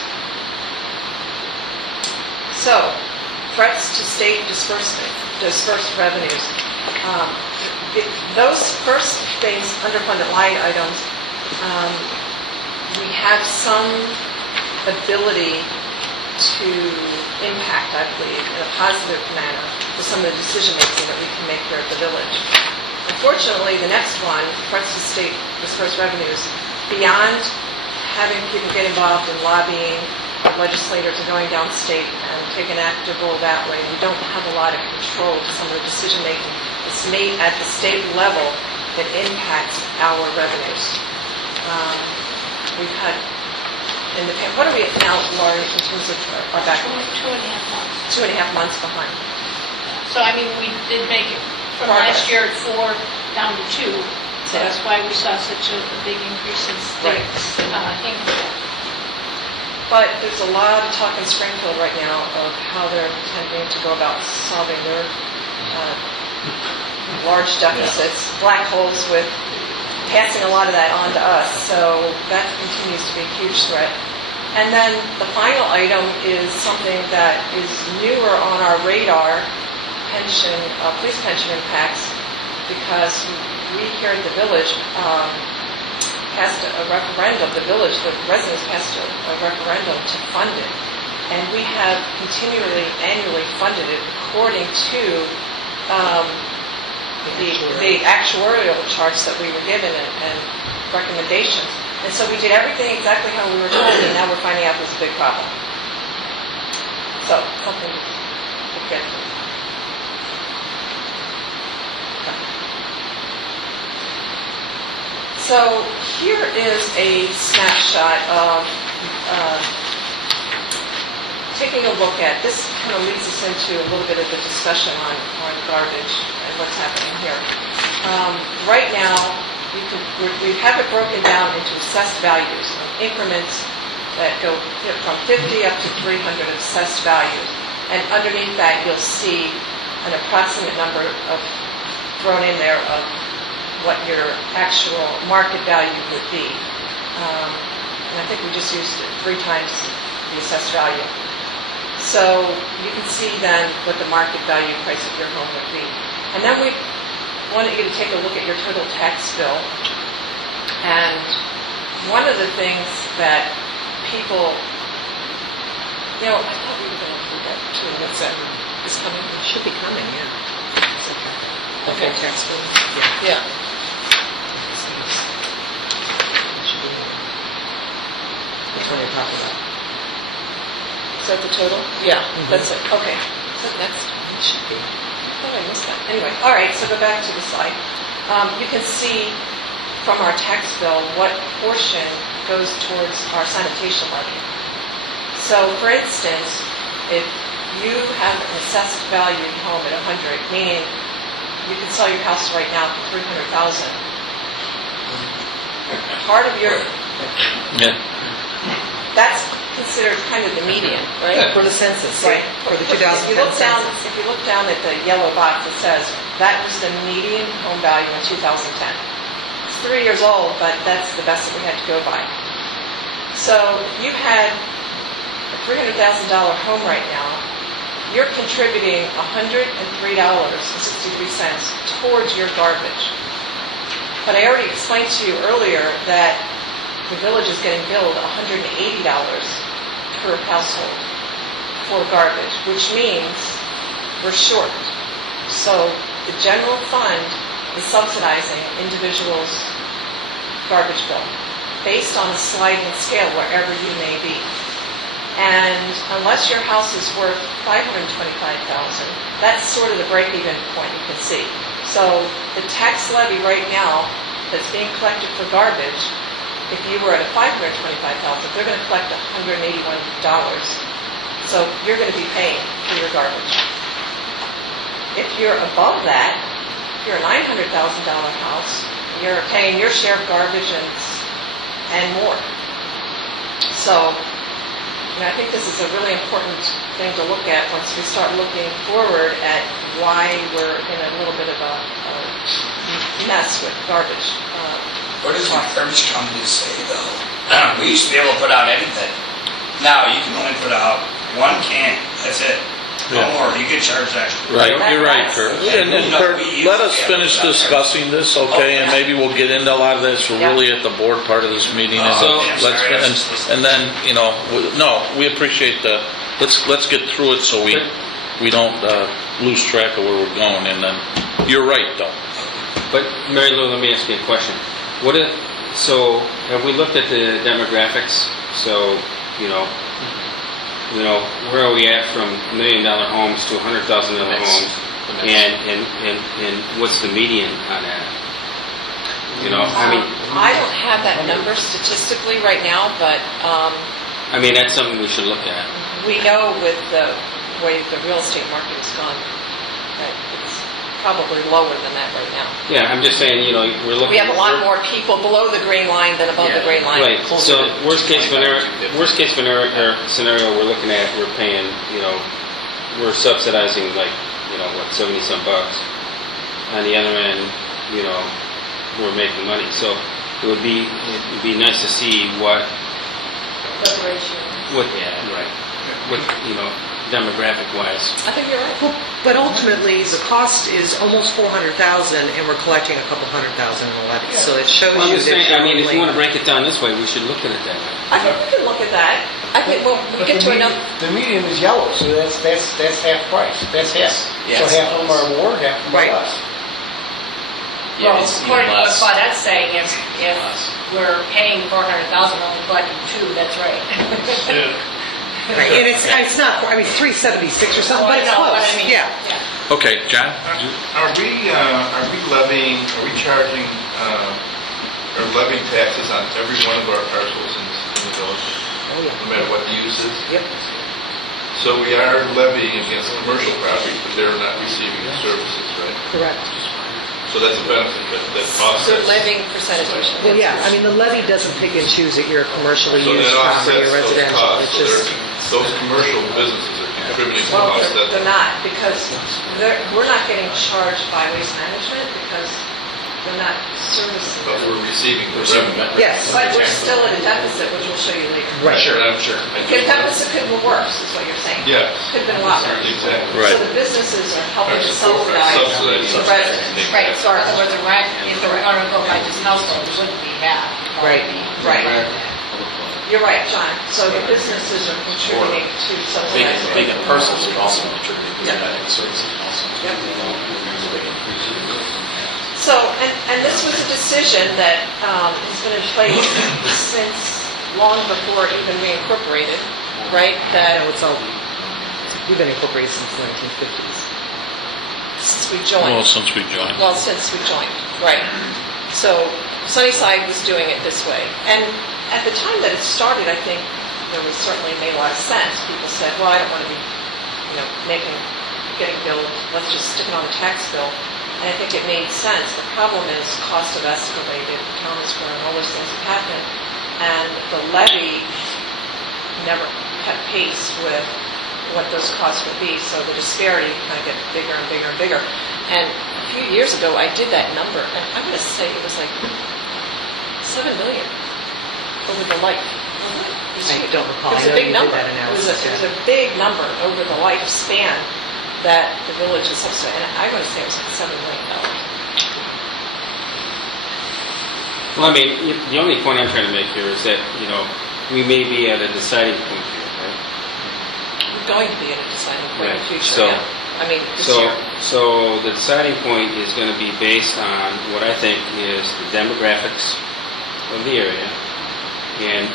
So, threats to state dispersed revenues. Those first things, underfunded line items, we have some ability to impact, I believe, in a positive manner with some of the decision-making that we can make here at the village. Unfortunately, the next one, threats to state dispersed revenues, beyond having people get involved in lobbying legislators and going downstate and take an active role that way, we don't have a lot of control to some of the decision-making that's made at the state level that impacts our revenues. We've had, in the past, what are we at now, Laurie, in terms of our backlog? 2.5 months. 2.5 months behind. So, we did make it from Progress. last year at 4 down to 2. So that's why we saw such a big increase in Right. income. But there's a lot of talk in Springfield right now of how they're intending to go about solving their large deficits, black holes, with passing a lot of that on to us. So that continues to be a huge threat. And then the final item is something that is newer on our radar, police pension impacts, because we here at the village passed a referendum, the residents passed a referendum to fund it. And we have continually, annually funded it according to the actuarial charts that we were given and recommendations. And so we did everything exactly how we were told, and now we're finding out there's a big problem. So, something to get to. So here is a snapshot of taking a look at, this kind of leads us into a little bit of the discussion on garbage and what's happening here. Right now, we have it broken down into assessed values, increments that go from 50 up to 300 assessed values. And underneath that, you'll see an approximate number of thrown in there of what your actual market value would be. And I think we just used 3 times the assessed value. So you can see then what the market value price of your home would be. And then we wanted you to take a look at your total tax bill. And one of the things that people, you know, I thought we were going to do that too. What's that? Is coming? It should be coming, yeah. It's okay. The Okay. full tax bill, yeah. Yeah. It should be in there. Which one you're talking about? Is that the total? Yeah, Mhm. that's it. Okay. Is that next? It should be. I thought I missed that. Anyway, all right, so go back to the slide. You can see from our tax bill what portion goes towards our sanitation levy. So, for instance, if you have an assessed valued home at 100, meaning you can sell your house right now for 300,000. Part of your, Yeah. that's considered kind of the median, right? For the census, Right. for the If you 2010 look down, census. if you look down at the yellow box, it says that was the median home value in 2010. It's 3 years old, but that's the best that we had to go by. So if you had a $300,000 home right now, you're contributing $103.63 towards your garbage. But I already explained to you earlier that the village is getting billed $180 per household for garbage, which means we're short. So the general fund is subsidizing individuals' garbage bill based on a sliding scale wherever you may be. And unless your house is worth $525,000, that's sort of the break-even point you can see. So the tax levy right now that's being collected for garbage, if you were at a $525,000, they're going to collect $181. So you're going to be paying for your garbage. If you're above that, if you're a $900,000 house, you're paying your share of garbage and more. So, I think this is a really important thing to look at once we start looking forward at why we're in a little bit of a mess with garbage. What does the garbage company say, though? We used to be able to put out anything. Now, you can only put out one can, that's it. No Yeah. more, you get charged extra. Right, you're right, Kurt. And Kurt, let us finish discussing this, okay, and maybe we'll get into a lot of this really at the board part of this meeting. And So- and then, we appreciate let's get through it so we don't lose track of where we're going, and then, you're right, though. But Mary Lou, let me ask you a question. So have we looked at the demographics? So, where are we at from $1 million homes to $100,000 homes? And what's the median on that? I don't have that number statistically right now, but That's something we should look at. we know with the way the real estate market has gone, that it's probably lower than that right now. Yeah, I'm just saying, we're looking. We have a lot more people below the green line than above the green line. Right, so worst case scenario, we're looking at, we're paying, we're subsidizing 70 some bucks. On the other end, we're making money. So it'd be nice to see what, demographic wise. I think you're right. Well, but ultimately, the cost is almost $400,000, and we're collecting a couple $100,000 in the levy. So it shows Well, I'm you just that saying, you're if you only- want to break it down this way, we should look at it that way. I think we can look at that. I think we'll But get the to another. The median is yellow, so that's half price. That's half. Yes. So half of them are more, half of them Right. are less. Yeah, Well, it's even according to what less. Claudette's saying, if we're paying 400,000, only collecting 2, that's right. Yeah. Right, and it's not, 376 or something, but it's No, close, yeah. Okay, John? Are we levying, are we charging, or levying taxes on every one of our parcels in the village? Oh, yeah. No matter what the use is? Yep. So we are levying against commercial properties, but they're not receiving the services, right? Correct. So that's a benefit that So offsets. living percentage. Well, yeah, the levy doesn't pick and choose that you're commercially So used that property or offsets those residential. costs. It's So just, those commercial businesses are contributing to Well, offset. they're not, because we're not getting charged by waste management because they're not servicing. But we're receiving the Receiving revenue. yes, But we're still at a deficit, which we'll show you later. right. Sure, I'm sure. The deficit could have been worse, is what you're saying. Yes. Could have been a lot worse. Exactly. Right. So the businesses are helping to Subsidize. subsidize the residents. Right, so in other words, the rent, if we're going to go by this household, it wouldn't be half. Right. Right. You're right, John. So the businesses are contributing to subsidizing. Vacant parcels are also contributing to Yeah. that servicing also. Yep. So, and this was a decision that has been in place since long before even we incorporated, right? That No, it's all, we've been incorporated since the 1950s. since we joined. Well, since we joined. Well, since we joined, right. So Sunnyside was doing it this way. And at the time that it started, I think there was certainly made a lot of sense. People said, well, I don't want to be, getting billed, let's just stick it on the tax bill. And I think it made sense. The problem is costs have escalated, the town has grown, all those things have happened. And the levy never kept pace with what those costs would be, so the disparity kind of get bigger and bigger and bigger. And a few years ago, I did that number, and I'm going to say it was like 7 million over the life. It was I huge. don't recall. It was I a know big you did number. that It was analysis, a big number over the lifespan that the village is subsidized. And I'm going to say it was like $7 million. Well, I mean, the only point I'm trying to make here is that, we may be at a deciding point here, right? We're going to be at a deciding point in the Right. future, So- yeah. I mean, this year. So the deciding point is going to be based on what I think is the demographics of the area, and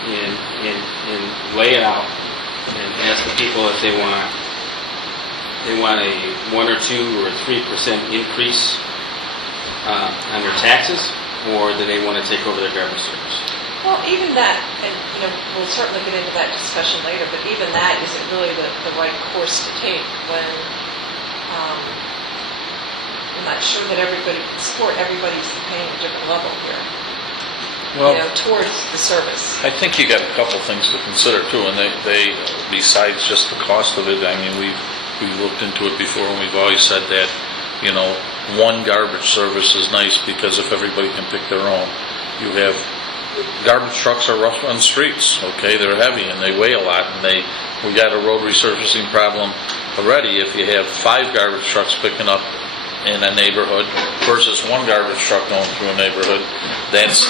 lay it out and ask the people if they want a 1 or 2 or 3% increase on their taxes, or do they want to take over their garbage service? Well, even that, and we'll certainly get into that discussion later, but even that isn't really the right course to take when I'm not sure that everybody's paying a different level here, towards the service. I think you got a couple things to consider too, and they besides just the cost of it, I mean, we looked into it before, and we've always said that, one garbage service is nice because if everybody can pick their own, you have, garbage trucks are rough on the streets, okay, they're heavy and they weigh a lot, and we got a road resurfacing problem already. If you have 5 garbage trucks picking up in a neighborhood versus 1 garbage truck going through a neighborhood, that's,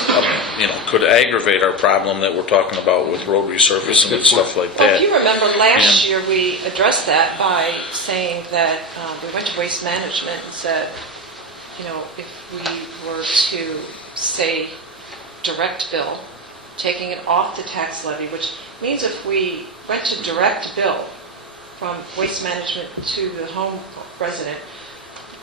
could aggravate our problem that we're talking about with road resurfacing and stuff like Well, that. if you remember last year, we addressed that by saying that we went to Waste Management and said, if we were to, say, direct bill, taking it off the tax levy, which means if we went to direct bill from Waste Management to the home resident,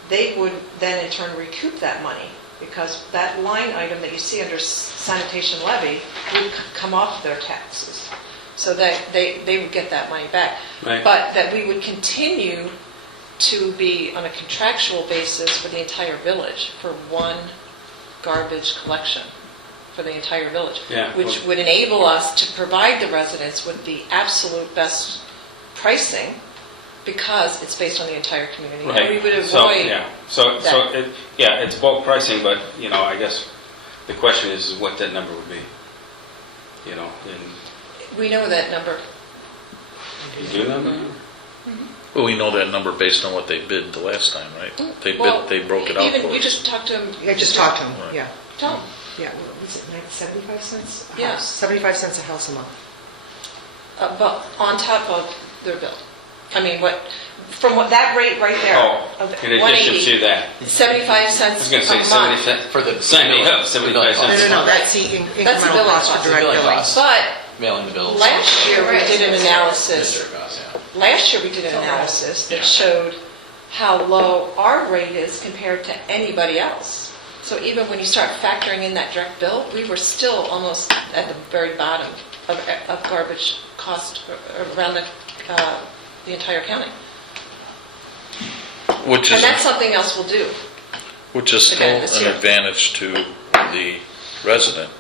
they would then in turn recoup that money, because that line item that you see under sanitation levy would come off their taxes. So that they would get that money back. Right. But that we would continue to be on a contractual basis for the entire village for one garbage collection for the entire village. Yeah. Which would enable us to provide the residents with the absolute best pricing, because it's based on the entire community. And we would avoid that. It's bulk pricing, but, I guess the question is what that number would be. We know that number. You do know that number? Well, we know that number based on what they bid the last time, right? Well, They broke it out Even, for you us. just talked to him. I just talked to him, Right. yeah. Tell him. Yeah, what was it, 75 cents a Yeah. house? 75 cents a house a month. But on top of their bill. I mean, from that rate right there. Oh, of in addition 180, to that. 75 I cents was going to say a 70 month. cents. For the Sign me up, 75 No, cents. that's the That's the incremental billing cost cost, for the direct billing billing. cost. But Mailing the bills. last year we did an analysis. District costs, yeah. Last year we did an analysis that Yeah. showed how low our rate is compared to anybody else. So even when you start factoring in that direct bill, we were still almost at the very bottom of garbage cost around the entire county. Which And is, that's something else we'll do. which is still again, this an year. advantage to the resident.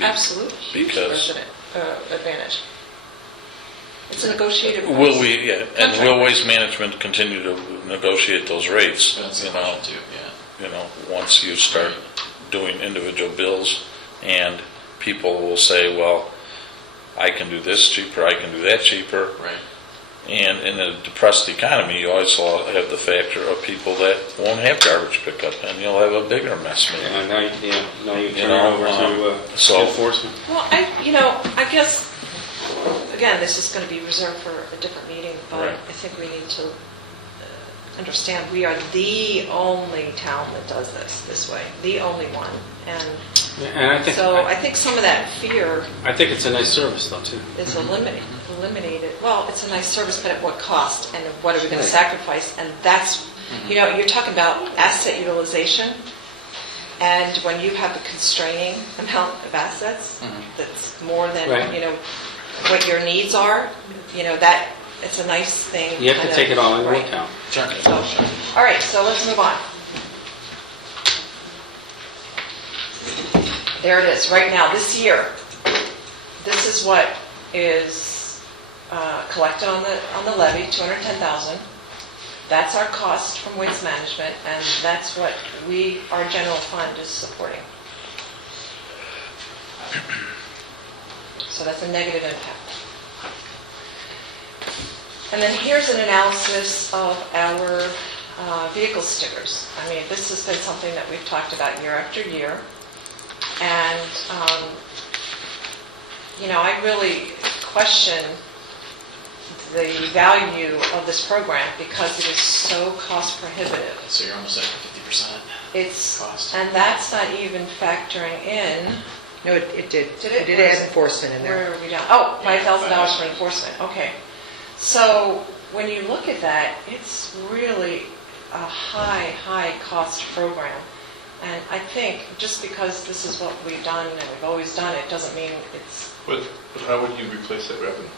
Absolute, huge Because- resident advantage. It's a negotiated price. Will we, and Contract. will Waste Management continue to negotiate those rates? That's the question too, yeah. Once you start doing individual bills, and people will say, well, I can do this cheaper, I can do that cheaper. Right. And in a depressed economy, you also have the factor of people that won't have garbage pickup, and you'll have a bigger mess maybe. Yeah, now you You turn know, it over to so- enforcement. Well, I guess, again, this is going to be reserved for a different meeting, but Right. I think we need to understand we are the only town that does this way, the only one. And And I think, so I think some of that fear I think it's a nice service though, too. is eliminated. Well, it's a nice service, but at what cost? And what are we going to sacrifice? And that's, you're talking about asset utilization. And when you have a constraining amount of assets, that's more than, Right. What your needs are, that, it's a nice thing. You have to kind take of- it all into right. account. So, all right, so let's move on. There it is, right now, this year. This is what is collected on the levy, $210,000. That's our cost from waste management, and that's what our general fund is supporting. So that's a negative impact. And then here's an analysis of our vehicle stickers. I mean, this has been something that we've talked about year after year. And, I really question the value of this program because it is so cost prohibitive. So you're almost at 50% It's, cost. and that's not even factoring in, No, it did. Did it? It did add enforcement in there. where are we down? Oh, $5,000 for enforcement, okay. So when you look at that, it's really a high cost program. And I think just because this is what we've done and we've always done it, doesn't mean it's, But how would you replace that revenue?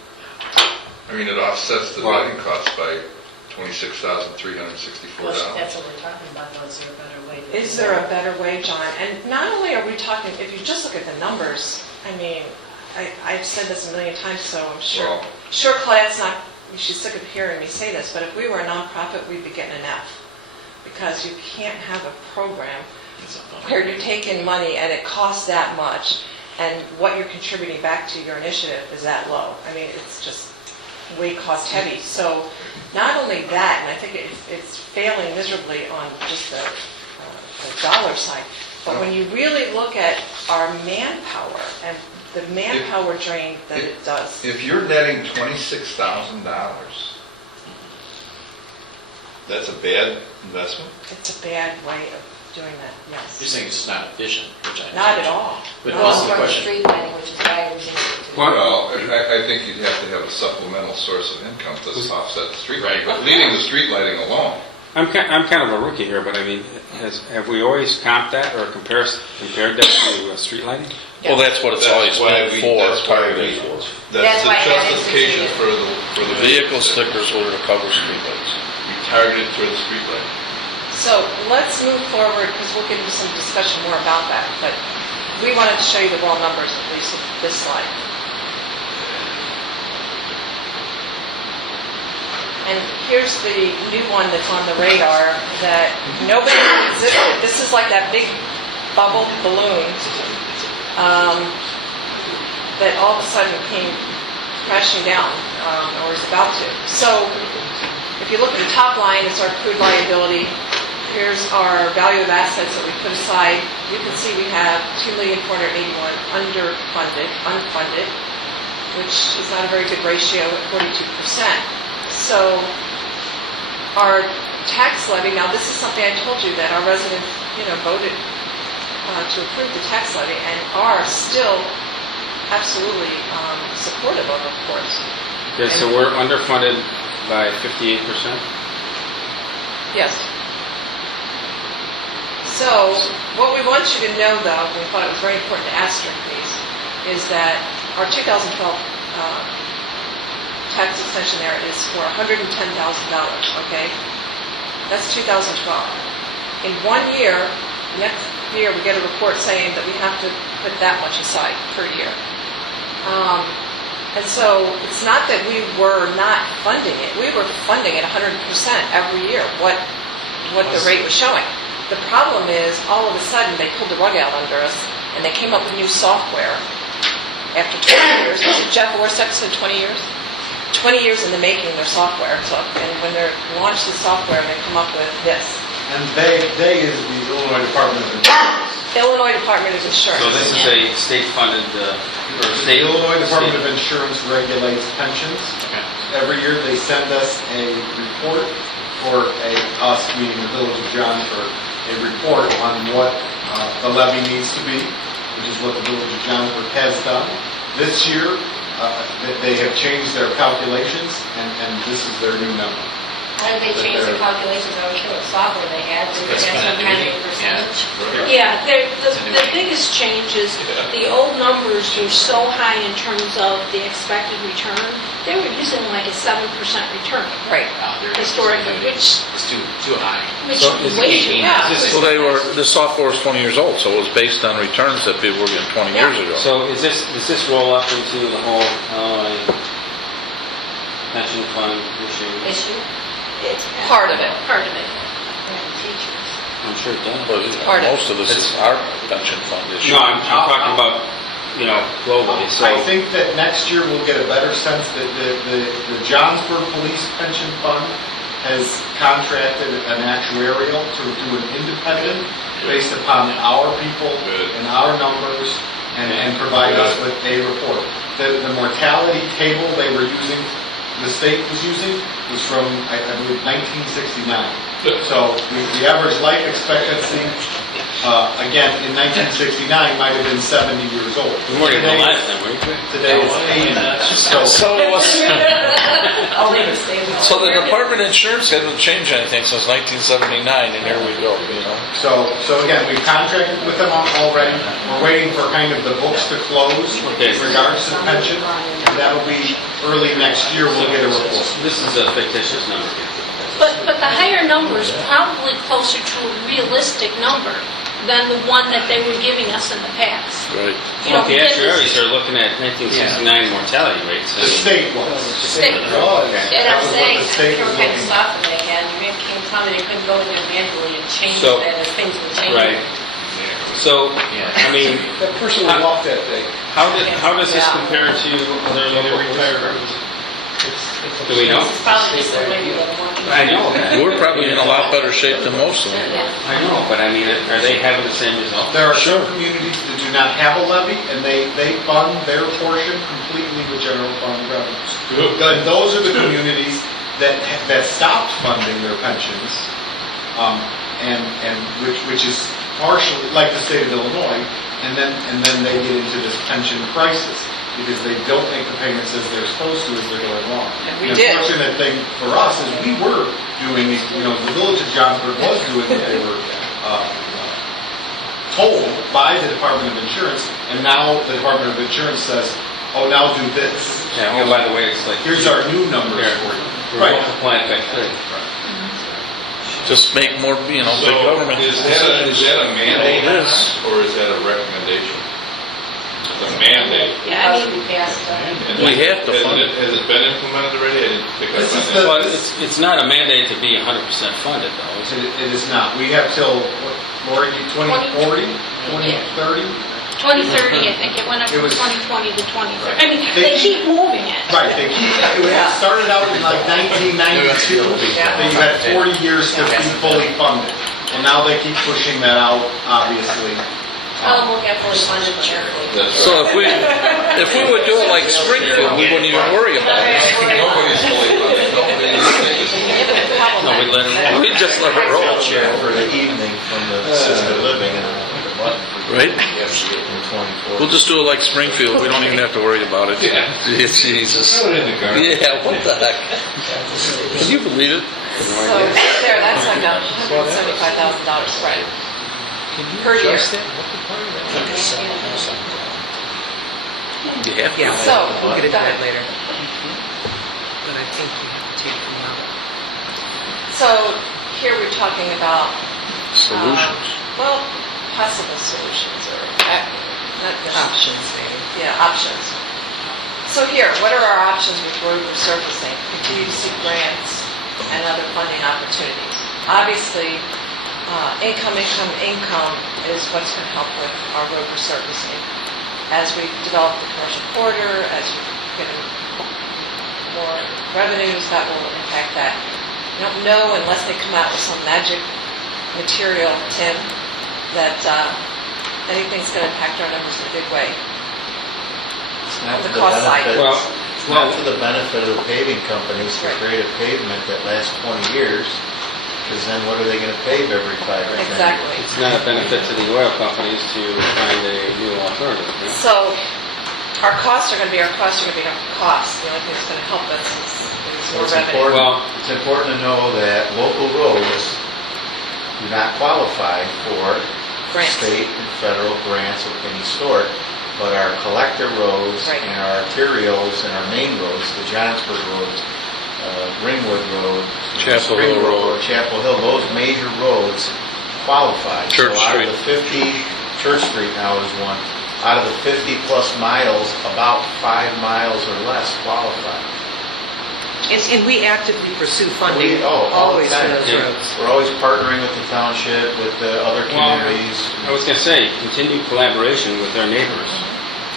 I mean, it offsets the Well- lighting cost by $26,364. That's what we're talking about, though, is there a better way? to is do there it? a better way, John? And not only are we talking, if you just look at the numbers, I mean, I've said this a million times, so I'm Well- sure Colette's not, she's sick of hearing me say this, but if we were a nonprofit, we'd be getting an F. Because you can't have a program It's not fun. where you're taking money and it costs that much, and what you're contributing back to your initiative is that low. I mean, it's just way cost heavy. So not only that, and I think it's failing miserably on just the dollar side, but when you really look at our manpower and the manpower drain that it does. If you're netting $26,000, that's a bad investment? It's a bad way of doing that, You're yes. saying it's just not efficient, which I... Not at all. But No. also the From question, street lighting, which is why we're using it. Well, I think you'd have to have a supplemental source of income to offset the street lighting, but leaving the street lighting alone. I'm kind of a rookie here, but I mean, have we always comped that or compared that to street lighting? Well, that's what it's always been for, targeted for. That's That's the why I haven't justification succeeded. for the Vehicle stickers were to cover streetlights. You targeted toward the street lighting. So let's move forward, because we'll get into some discussion more about that, but we wanted to show you the raw numbers, at least of this slide. And here's the new one that's on the radar that nobody exhibited. This is like that big bubble balloon that all of a sudden came crashing down, or is about to. So if you look at the top line, it's our accrued liability. Here's our value of assets that we put aside. You can see we have $2,481,000 unfunded, which is not a very good ratio at 42%. So our tax levy, now this is something I told you that our residents, voted to approve the tax levy and are still absolutely supportive of course. Okay, so we're underfunded by 58%? Yes. So, what we want you to know, though, we thought it was very important to asterisk these, is that our 2012 tax extension there is for $110,000, okay? That's 2012. In 1 year, next year, we get a report saying that we have to put that much aside per year. And so, it's not that we were not funding it. We were funding it 100% every year, what the rate was showing. The problem is, all of a sudden, they pulled the rug out under us, and they came up with new software after 20 years. Jeff Orsak said 20 years? 20 years in the making, their software took, and when they launched the software, they come up with this. And they is the Illinois Department of Insurance. Illinois Department of Insurance. So this is a state-funded, or The state... Illinois Department of Insurance regulates pensions. Every year they send us a report for us, meaning the Village of Johnsburg, a report on what the levy needs to be, which is what the Village of Johnsburg has done. This year, they have changed their calculations, and this is their new number. How did they change the calculations? I was sure what software they had. Did they have some kind of percentage? Yeah, the biggest change is the old numbers were so high in terms of the expected return. They were using like a 7% return. Right. Historically, which It's too high. is way too high. So the software is 20 years old, so it was based on returns that people were getting 20 years ago. So does this roll up into the whole pension fund issue? It's part of it. Part of it. Teachers. I'm sure it does. But Part of most of this is our pension fund issue. No, I'm talking about, globally, so... I think that next year we'll get a better sense that the Johnsburg Police Pension Fund has contracted an actuarial to do an independent based upon our people and our numbers and provide us with a report. The mortality table they were using, the state was using, was from, I believe, 1969. So the average life expectancy, again, in 1969 might have been 70 years old. We weren't even alive then, were you? Today it's 80. So the Department of Insurance hasn't changed anything since 1979, and here we go, So again, we've contracted with them already. We're waiting for kind of the books to close with regards to the pension. And that'll be early next year, we'll get a report. This is a fictitious number. But the higher number is probably closer to a realistic number than the one that they were giving us in the past. Right. You know, The because actuaries are looking at 1969 mortality rates. The state was. State. Okay. And That I'm was what saying, the I state don't was know what kind of looking at. software they had, you came telling me they couldn't go in there manually and change So- that as things were changing. Right. So, I mean, That person who walked that day. how does this compare to other local police departments? Do we know? It's probably just a regular one. I know. We're probably in a lot better shape than most of them. I know, but I mean, are they having the same result? There are some communities that do not have a levy, and they fund their portion completely with general fund revenues. And those are the communities that stopped funding their pensions, and which is partially like the state of Illinois, and then they get into this pension crisis because they don't make the payments as they're supposed to as they're going along. And we the did. unfortunate thing for us is we were doing these, the Village of Johnsburg was doing what they were told by the Department of Insurance, and now the Department of Insurance says, oh, now do this. Yeah, oh, by the way, it's like... Here's our new numbers for you. We're multiplying by 3. Just make more, big government. Is that a mandate or not, or is that a recommendation? It's a mandate. Yeah, I mean, we passed, And We have to fund it. Has it been implemented already? I didn't pick up This on is that. Well, it's not a mandate to be 100% funded, though, is it? It is not. We have till, Lori, 2040, 2030? 2030, I think it went up It from was- 2020 to 2030. I mean, They they keep moving it. Right, they keep, it started out in like 1992, that you had 40 years to be fully funded. Well, now they keep pushing that out, obviously. we'll get fully funded carefully. That's So right. if we would do it like Springfield, we wouldn't even worry about it. Nobody's fully funded. Nobody is. No, we let it roll. We just let it roll. Chair for the evening from the assisted living and the button. Right? In 24. We'll just do it like Springfield. We don't even have to worry about it. Yeah. Jesus. Throw it in the garbage. Yeah, what the heck? Can you believe it? So there, that's like $175,000 spread per year. You have to. Yeah, So, we'll get into go that ahead. later. But I think we have to take them out. So here we're talking about Solutions. well, possible solutions or not Options, maybe. Yeah, options. So here, what are our options with road resurfacing? Continue to seek grants and other funding opportunities. Obviously, income is what's going to help with our road resurfacing. As we develop the commercial corridor, as you get more revenues, that will impact that. I don't know unless they come out with some magic material, Tim, that anything's going to impact our numbers in a big way. It's not The for the cost side. benefit, Well, it's not for the benefit of the paving companies to Right. create a pavement that lasts 20 years, because then what are they gonna pave every 5 or 10 years? Exactly. it's not a benefit to the oil companies to find a new alternative. you know? So our costs are going to be our costs. The only thing that's going to help us is more It's revenue. important, Well- it's important to know that local roads do not qualify for Grants. state and federal grants of any sort, but our collector roads Right. and our arterials and our main roads, the Johnsford Road, Ringwood Road, Chapel Spring Hill Road. Chapel Hill, those major roads qualify. Church So out Street. of the 50, Church Street now is one, out of the 50-plus miles, about 5 miles or less qualify. And we actively pursue funding All the always for time. those Yeah. roads. We're always partnering with the township, with the other Well, communities. I was going to say, continued collaboration with our neighbors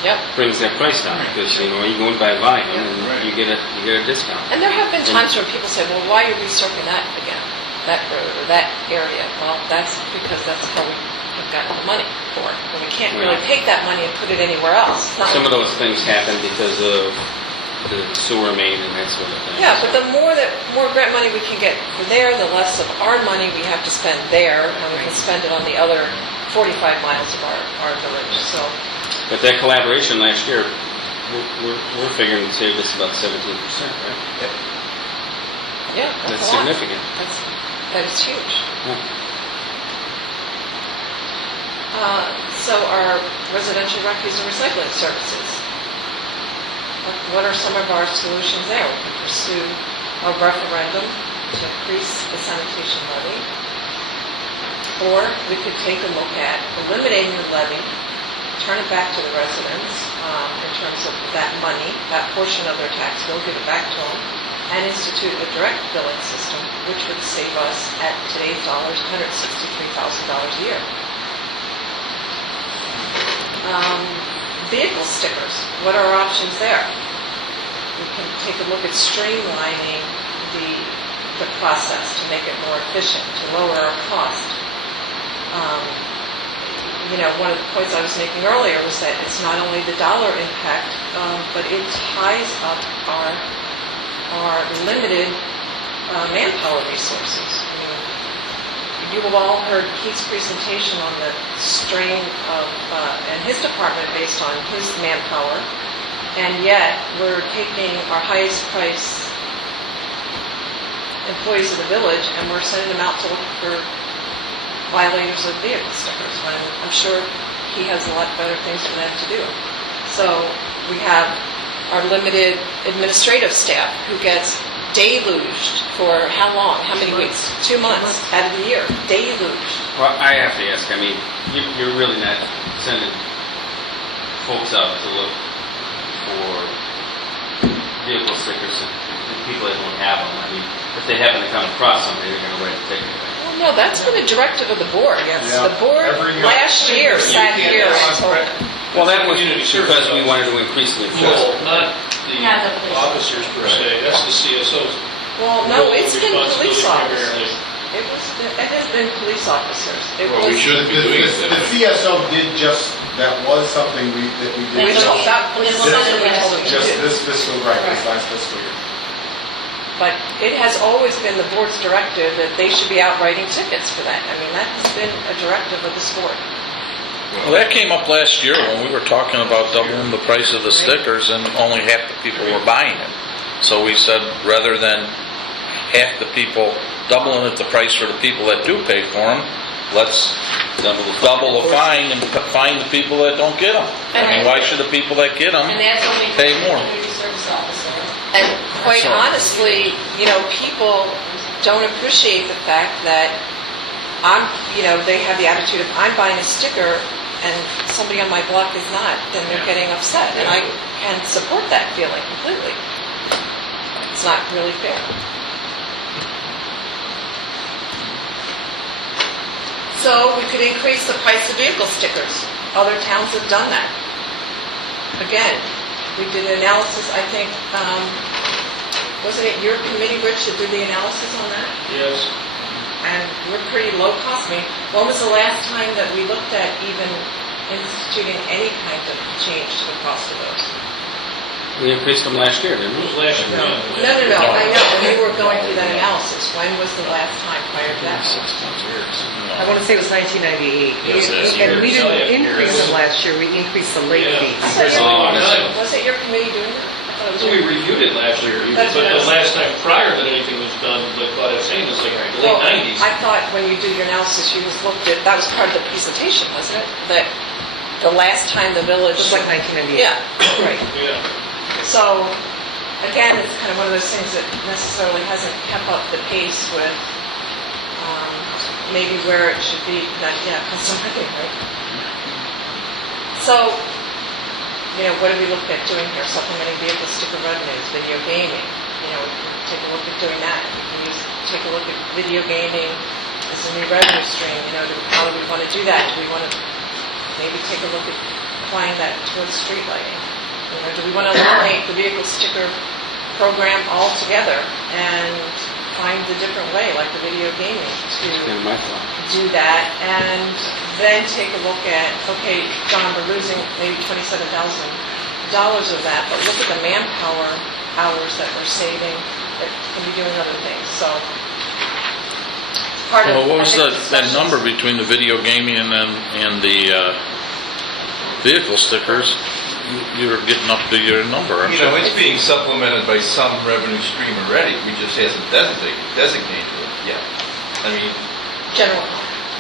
Yep. brings that price down, because, you know, you go and buy volume, and you get a discount. And there have been times when people say, well, why are we resurfacing that again, that road or that area? Well, that's because that's how we have gotten the money for it. And we can't really take that money and put it anywhere else. It's not Some of like- those things happen because of the sewer main and that sort of thing. Yeah, but the more grant money we can get for there, the less of our money we have to spend there, and we can spend it on the other 45 miles of our village, so. But that collaboration last year, we're figuring it saved us about 17%, right? Yeah, That's that's a lot. significant. That is huge. Yeah. So our residential refuse and recycling services. What are some of our solutions there? We can pursue a referendum to increase the sanitation levy. Or we could take a look at eliminating the levy, turn it back to the residents in terms of that money, that portion of their tax bill, give it back to them, and institute a direct billing system, which would save us, at today's dollars, $163,000 a year. Vehicle stickers, what are our options there? We can take a look at streamlining the process to make it more efficient, to lower our cost. One of the points I was making earlier was that it's not only the dollar impact, but it ties up our limited manpower resources. I mean, you have all heard Keith's presentation on the strain and his department based on his manpower, and yet we're taking our highest price employees of the village and we're sending them out to look for violators of vehicle stickers, when I'm sure he has a lot better things for them to do. So we have our limited administrative staff who gets deluged for how long? How many weeks? 2 months out of the year. Deluged. Well, I have to ask, I mean, you're really not sending folks out to look for vehicle stickers and people that don't have them. I mean, if they happen to come across somebody, they're going to write a ticket. Well, no, that's been a directive of the board. Yeah. The board last year sat here and told them. Well, that was Community service because we wanted to increase the enforcement. Not Not the the police. officers per se, that's the CSOs. Well, no, it's been police Responsibility officers. primarily. It has been police officers. It Well, we was- shouldn't be doing The that. CSO did that was something we did. We That's told what that police we- officer we told them to Just do. this fiscal, right, this last fiscal year. But it has always been the board's directive that they should be out writing tickets for that. I mean, that has been a directive of this board. Well, that came up last year when we were talking about doubling the price of the stickers and only half the people were buying it. So we said, rather than half the people doubling it the price for the people that do pay for them, let's double the fine and fine the people that don't get them. I mean, why should the people that get them And that's only for pay the more? community service officer. And quite honestly, people don't appreciate the fact that they have the attitude of, I'm buying a sticker and somebody on my block is not, then they're getting upset. And I can support that feeling completely. It's not really fair. So we could increase the price of vehicle stickers. Other towns have done that. Again, we did an analysis, I think, Wasn't it your committee, Rich, that did the analysis on that? Yes. And we're pretty low cost. I mean, when was the last time that we looked at even instituting any kind of change to the cost of those? We increased them last year, didn't It we? was last year. No, I know, when you were going through that analysis, when was the last time prior to that? I want to say it was 1998. Yes, it is. And we didn't Yeah. increase them last year, we increased the late Yeah. fees. Was it your committee doing that? I thought it was So we your- reviewed it last year, That's but what I the was- last time prior that anything was done, like Claudette's saying, is like the Well, late 90s. I thought when you do your analysis, you just looked at, that was part of the presentation, wasn't it? That the last time the village. Just like 1998. Yeah, right. Yeah. So, again, it's kind of one of those things that necessarily hasn't kept up the pace with maybe where it should be, not, cost of living, right? So, what have we looked at doing here? Supplementing vehicle sticker revenues, video gaming, we can take a look at doing that. We can take a look at video gaming as a new revenue stream, how do we want to do that? Do we want to maybe take a look at applying that towards street lighting? Do we want to eliminate the vehicle sticker program altogether and find a different way, like the video gaming, to Kind of my thought. do that, and then take a look at, okay, John, we're losing maybe $27,000 of that, but look at the manpower hours that we're saving that can be doing other things, so. part of- Well, what was I think that discussions- number between the video gaming and the vehicle stickers? You're getting up to your number, aren't You you? know, it's being supplemented by some revenue stream already, we just hasn't designated it yet. I mean, General,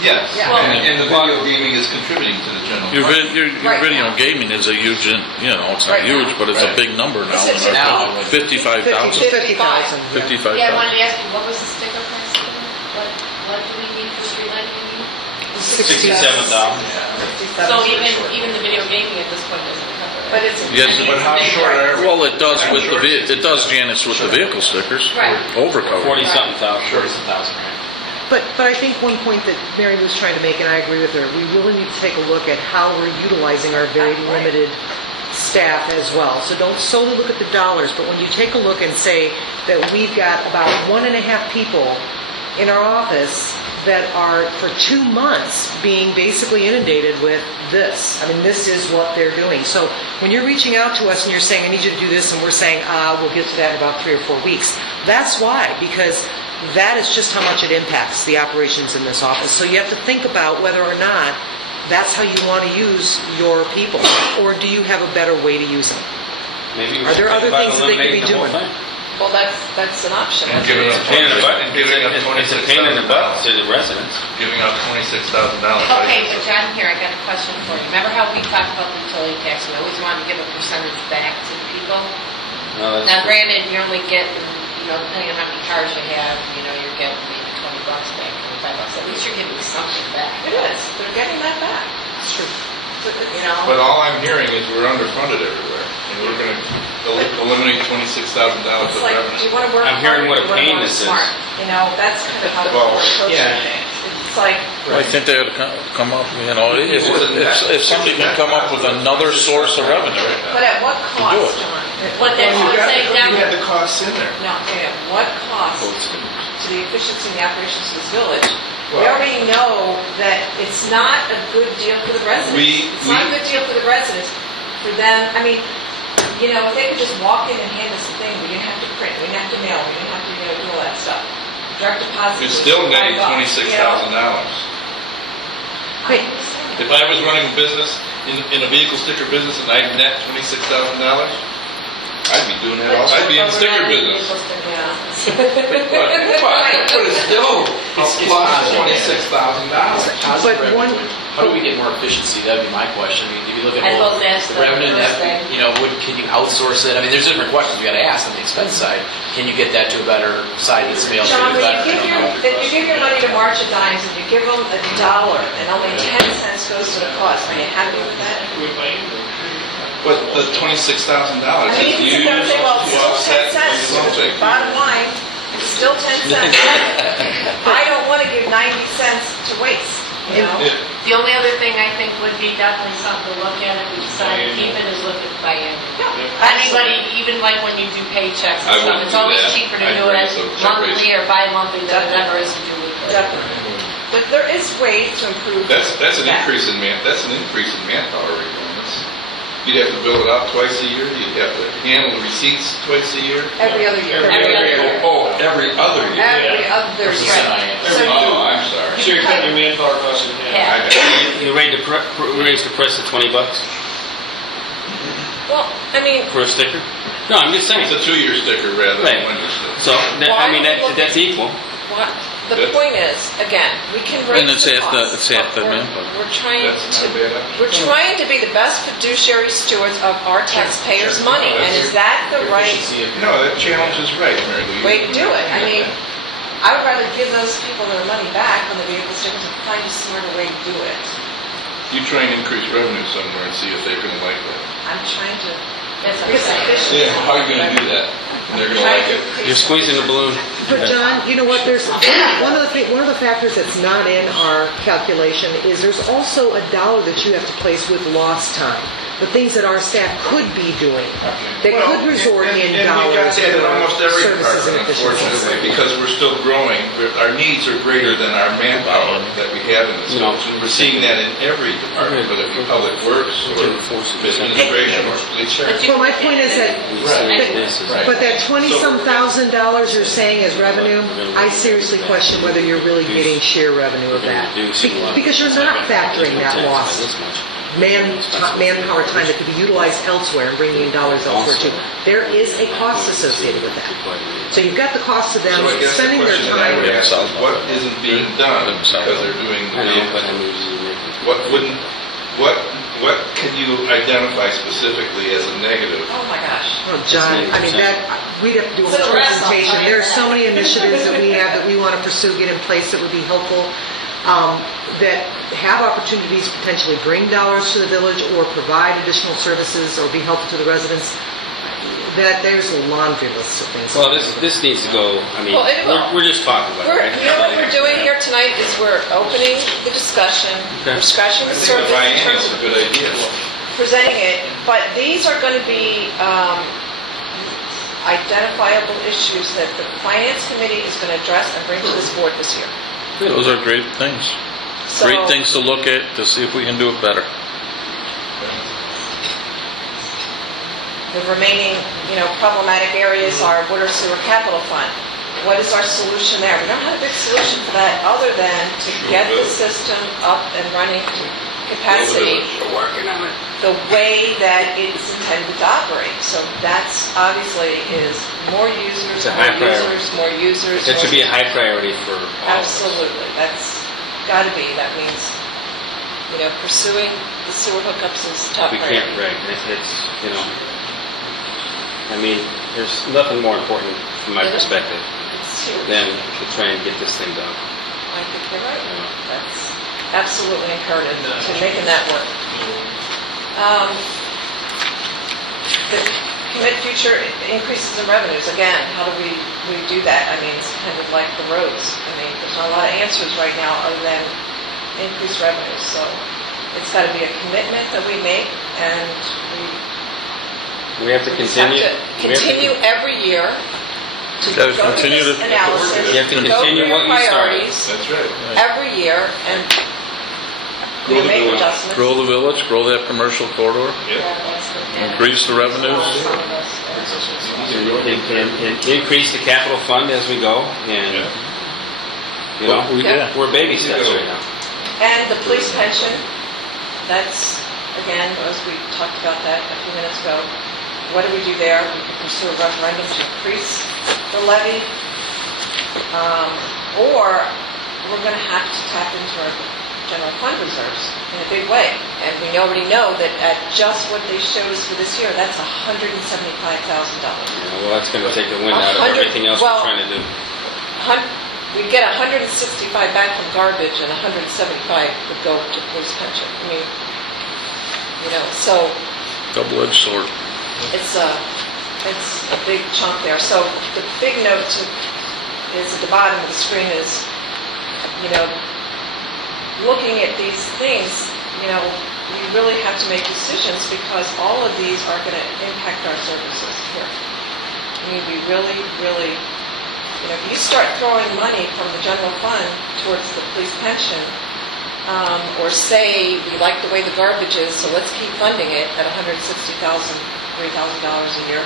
yes, Yeah. and the video gaming is contributing to the general Your fund. Right video now. gaming is a huge, it's not Right now. huge, but it's a Right. big number now. Is it Now. 55,000? 50,000. 55,000? Yeah, I wanted to ask you, what was the sticker price again? What do we need for street lighting? 67,000. So even the video gaming at this point doesn't cover it. But it's. Yes, I mean, But it's a how big short price. are we? Well, it does Janice, with the vehicle stickers. Right. Overcover. 40-something thousand. 40,000, right? But I think one point that Mary was trying to make, and I agree with her, we really need to take a look at how we're utilizing our very limited staff as well. So don't solely look at the dollars, but when you take a look and say that we've got about 1.5 people in our office that are for 2 months being basically inundated with this. I mean, this is what they're doing. So when you're reaching out to us and you're saying, I need you to do this, and we're saying, we'll get to that in about 3 or 4 weeks. That's why, because that is just how much it impacts the operations in this office. So you have to think about whether or not that's how you want to use your people, or do you have a better way to use them? Maybe we Are there should other think about things that they could be eliminating the whole doing? thing. Well, that's an option. And giving up Pain in the butt. and giving up It's a pain in the butt to $26,000. the residents. Giving up $26,000. Okay, but John, here, I got a question for you. Remember how we talked about the utility tax? We always wanted to give a percentage back to the people? No, that's Now true. granted, you're only getting, depending on how many cars you have, you're getting maybe $20 back, $25. At least you're giving something back. It is, they're getting that back. It's true. But all I'm hearing is we're underfunded everywhere, and we're gonna eliminate $26,000 It's of like, do revenue. you want to work I'm hard, hearing or what do a you want to pain work this is. smart? That's kind of how Well, we're approaching yeah. things. It's like, I think they ought to come up, if somebody can come up with another source of revenue. but at what do cost, it. John? What that's what I'm saying now. You had the costs in there. No, yeah, what cost to the efficiency and the operations of this village? We Well- already know that it's not a good deal for the residents. It's not a good deal for the residents, for them, I mean, if they could just walk in and hand us a thing, we didn't have to print, we didn't have to mail, we didn't have to, do all that stuff. Direct deposit. It's was still netting $5, $26,000. Wait, If I was running a business, in a vehicle sticker business, and I net $26,000, I'd be doing that all, I'd be in the sticker business. yeah. But it's still a plus $26,000. Positive But one- revenue. How do we get more efficiency? That'd be my question. I mean, if you look at I suppose that's the the revenue, first that, thing. can you outsource it? I mean, there's different questions we got to ask on the expense side. Can you get that to a better side that's mailed to John, you when better? if you give your money to March of Dimes and you give them $1 and only 10 cents goes to the cost, are you happy with that? But the $26,000 I mean, is you can sit used there and say, well, to it's still 10 offset cents. something. Bottom line, it's still 10 cents. I don't want to give 90 cents to waste. you know? The only other thing I think would be definitely something to look at if we decide to keep it is look at biannual. Anybody, even like when you do paychecks I and stuff, wouldn't it's do always that. cheaper to I'd do bring it some monthly separation. or bi-monthly than it ever is to do weekly. Definitely. But there is ways to improve. That's an that. increase in manpower requirements. You'd have to bill it out twice a year, you'd have to handle the receipts twice a year. Every other year. Every other year. Oh, every other year. Every other year. Versus semi-annual. So you- Oh, I'm sorry. So you're cutting your manpower costs in half. Yeah. You raise the price to $20 Well, I mean, for a sticker? No, I'm just saying. It's a 2-year sticker rather Right. than 1-year sticker. So, that- I mean, Why would we look that's at- equal. what, the point is, again, we can raise And it's the half the- costs, it's half but the we're- manpower. We're trying That's not a bad option. we're trying to be the best fiduciary stewards of our taxpayers' money, and is that the right No, that challenge is right, Mary Lou. way to do it? I mean, I would rather give those people their money back when they be able to find a smarter way to do it. You try and increase revenue somewhere and see if they're gonna like that. I'm trying to That's what I'm increase saying. efficiency. Yeah, how are you gonna do that? And they're gonna like it. You're squeezing the balloon. But John, you know what, there's, one of the factors that's not in our calculation is there's also a dollar that you have to place with lost time. The things that our staff could be doing, that could resort in And we got dollars that in almost for every services and department, efficiencies. unfortunately, because we're still growing. Our needs are greater than our manpower that we have in the schools. And we're seeing that in every department, whether it be public works or administration or police. Well, my point is that, Right. but that 20-some thousand dollars you're saying is revenue, I seriously question whether you're really getting sheer revenue of that. Because you're not factoring that lost manpower time that could be utilized elsewhere and bringing in dollars elsewhere too. There is a cost associated with that. So you've got the cost of them So I guess the spending their question that I would time. ask is what isn't being done because they're doing I know, but I the, mean, what can you identify specifically as a negative? Oh my gosh. Oh, John, I mean, that, we'd have to do a So whole the rest I'll presentation. tell you There's so that. many initiatives that we have that we want to pursue, get in place that would be helpful, that have opportunities to potentially bring dollars to the village or provide additional services or be helpful to the residents. That there's a laundry list of things. well, this needs to go, I mean, Well, it will. we're just talking about it, You know what we're right? doing here tonight is we're opening the discussion, we're scratching I the think surface the in terms biennial's of a good idea. presenting it, but these are going to be identifiable issues that the finance committee is going to address and bring to this board this year. Those are great things. So- Great things to look at to see if we can do it better. The remaining, problematic areas are water sewer capital fund. What is our solution there? We don't have a big solution for that other than to get the system up and running to capacity the way that it's intended to operate. So that's obviously is more users, It's a high more users. That should be a high priority for all of us. Absolutely, that's got to be. That means, pursuing the sewer hookups is top We priority. can't, right, it's, I mean, there's nothing more important from my perspective It's huge. than to try and get this thing done. I think you're right. That's absolutely imperative to making that work. The commit future increases in revenues, again, how do we do that? I mean, it's kind of like the roads. I mean, there's not a lot of answers right now other than increased revenues. So it's got to be a commitment that we make, and We have to we just have continue. to continue every year to Gotta go through continue this to- analysis, You have to go through continue your what you started. priorities That's right. every year, and Grow the make village. adjustments. Grow the village, grow that commercial corridor, Yeah. increase the revenues. And increase the capital fund as we go, and, Yeah. we're baby steps right now. And the police pension, that's, again, as we talked about that a few minutes ago, what do we do there? We could pursue a referendum to increase the levy, or we're going to have to tap into our general fund reserves in a big way. And we already know that at just what they showed us for this year, that's $175,000. Well, that's gonna take the wind out of everything else we're trying to do. We get 165 back from garbage, and 175 would go to police pension. I mean, so Double-edged sword. it's a big chunk there. So the big note is at the bottom of the screen is, looking at these things, you know, we really have to make decisions because all of these are going to impact our services here. I mean, we really, you know, if you start throwing money from the general fund towards the police pension, or say we like the way the garbage is, so let's keep funding it at $160,000, $3,000 a year,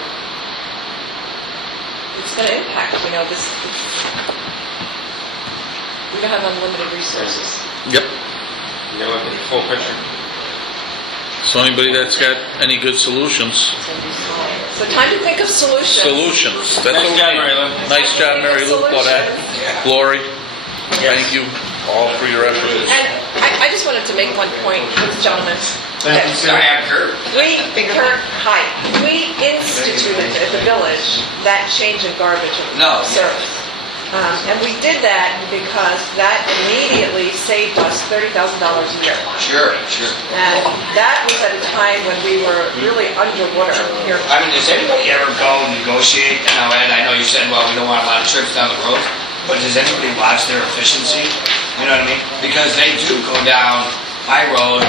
it's going to impact, you know, this. We don't have unlimited resources. Yep. You gotta look at the full picture. So anybody that's got any good solutions? So time to think of solutions. Solutions. That's Nice what we job, need. Mary Lou. Nice job, Mary Lou, Claudette, Glory. Thank you all for your efforts. And I just wanted to make one point, gentlemen. Thank you, sir. Kurt. We instituted at the village that change in garbage No. service. And we did that because that immediately saved us $30,000 a year. Sure. And that was at a time when we were really underwater here. I mean, does anybody ever go negotiate? I know, Ed, I know you said, well, we don't want a lot of trips down the road, but does anybody watch their efficiency? You know what I mean? Because they do go down my road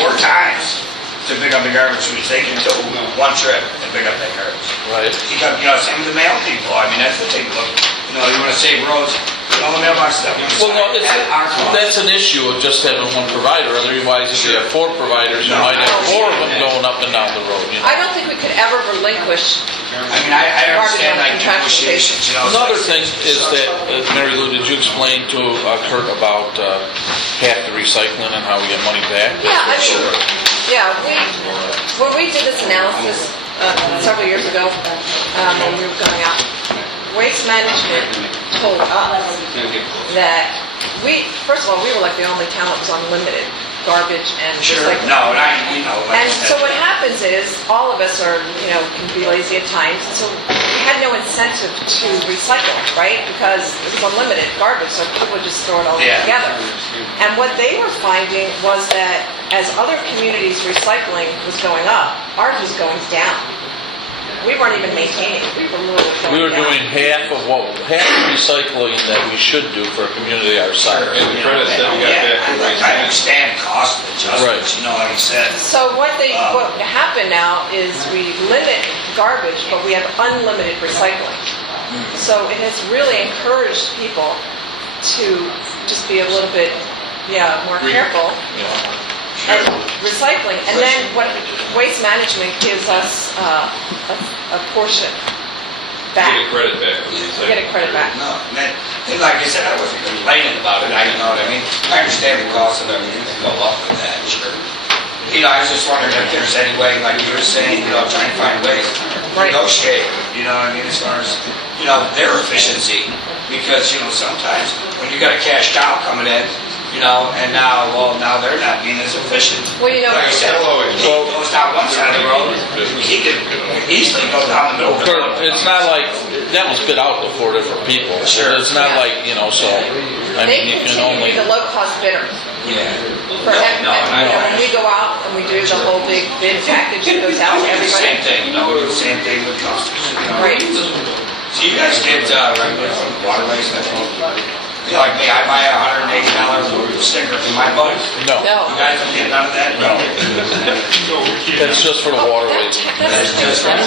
4 times to pick up the garbage, which they can do 1 trip and pick up that garbage. Right. Because, you know, same with the mail people. I mean, that's the thing. Look, you know, you want to save roads, put all the mailbox stuff. Well, no, that's an issue of just having one provider. Otherwise, if you have 4 providers, you might have 4 of them going up and down the road. You know? I don't think we could ever relinquish. I mean, I understand like negotiations, you know. Another thing is that, Mary Lou, did you explain to Kurt about half the recycling and how we get money back? Yeah, I mean, when we did this analysis several years ago, when we were going out, Waste Management told us that first of all, we were like the only town that was on limited garbage and recycling. No, and like And I said, so what happens is, all of us are, you know, can be lazy at times, so we had no incentive to recycle, right? Because it was unlimited garbage, so people would just throw it all together. And what they were finding was that as other communities' recycling was going up, ours was going down. We weren't even maintaining it. We were literally We were going doing half the recycling that we should do for a community our size. And the credits that we got back from Waste I understand cost adjustments, you know, like you said. So what happened now is we limit garbage, but we have unlimited recycling. So it has really encouraged people to just be a little bit, more careful. And recycling, and then what Waste Management gives us a portion back. Get a credit back. Get a credit back. No, and like I said, I wasn't complaining about it, you know what I mean? I understand the cost of everything to go up with that, sure. You know, I was just wondering if there's any way, like you were saying, you know, trying to find ways to negotiate, you know what I mean, as far as, you know, their efficiency. Because, you know, sometimes when you got a cash cow coming in, you know, and now they're not being as efficient. Well, you know, like you said, he goes down one side of the road, he could easily go down the middle of the road. It's not like, that was bid out to 4 different people. Sure. It's not like, you know, so, I they mean, you can continue to only... be the low-cost bidder. Yeah. When we go out and we do the whole big bid package that goes out to everybody. Same thing, you know, we do the same thing with customers. You know? Right. So you guys get regular from the waterways, I think. You know, like me, I buy a $180 sticker for my boat. No. You guys don't get none of that? No. That's just for the waterways. That's just for the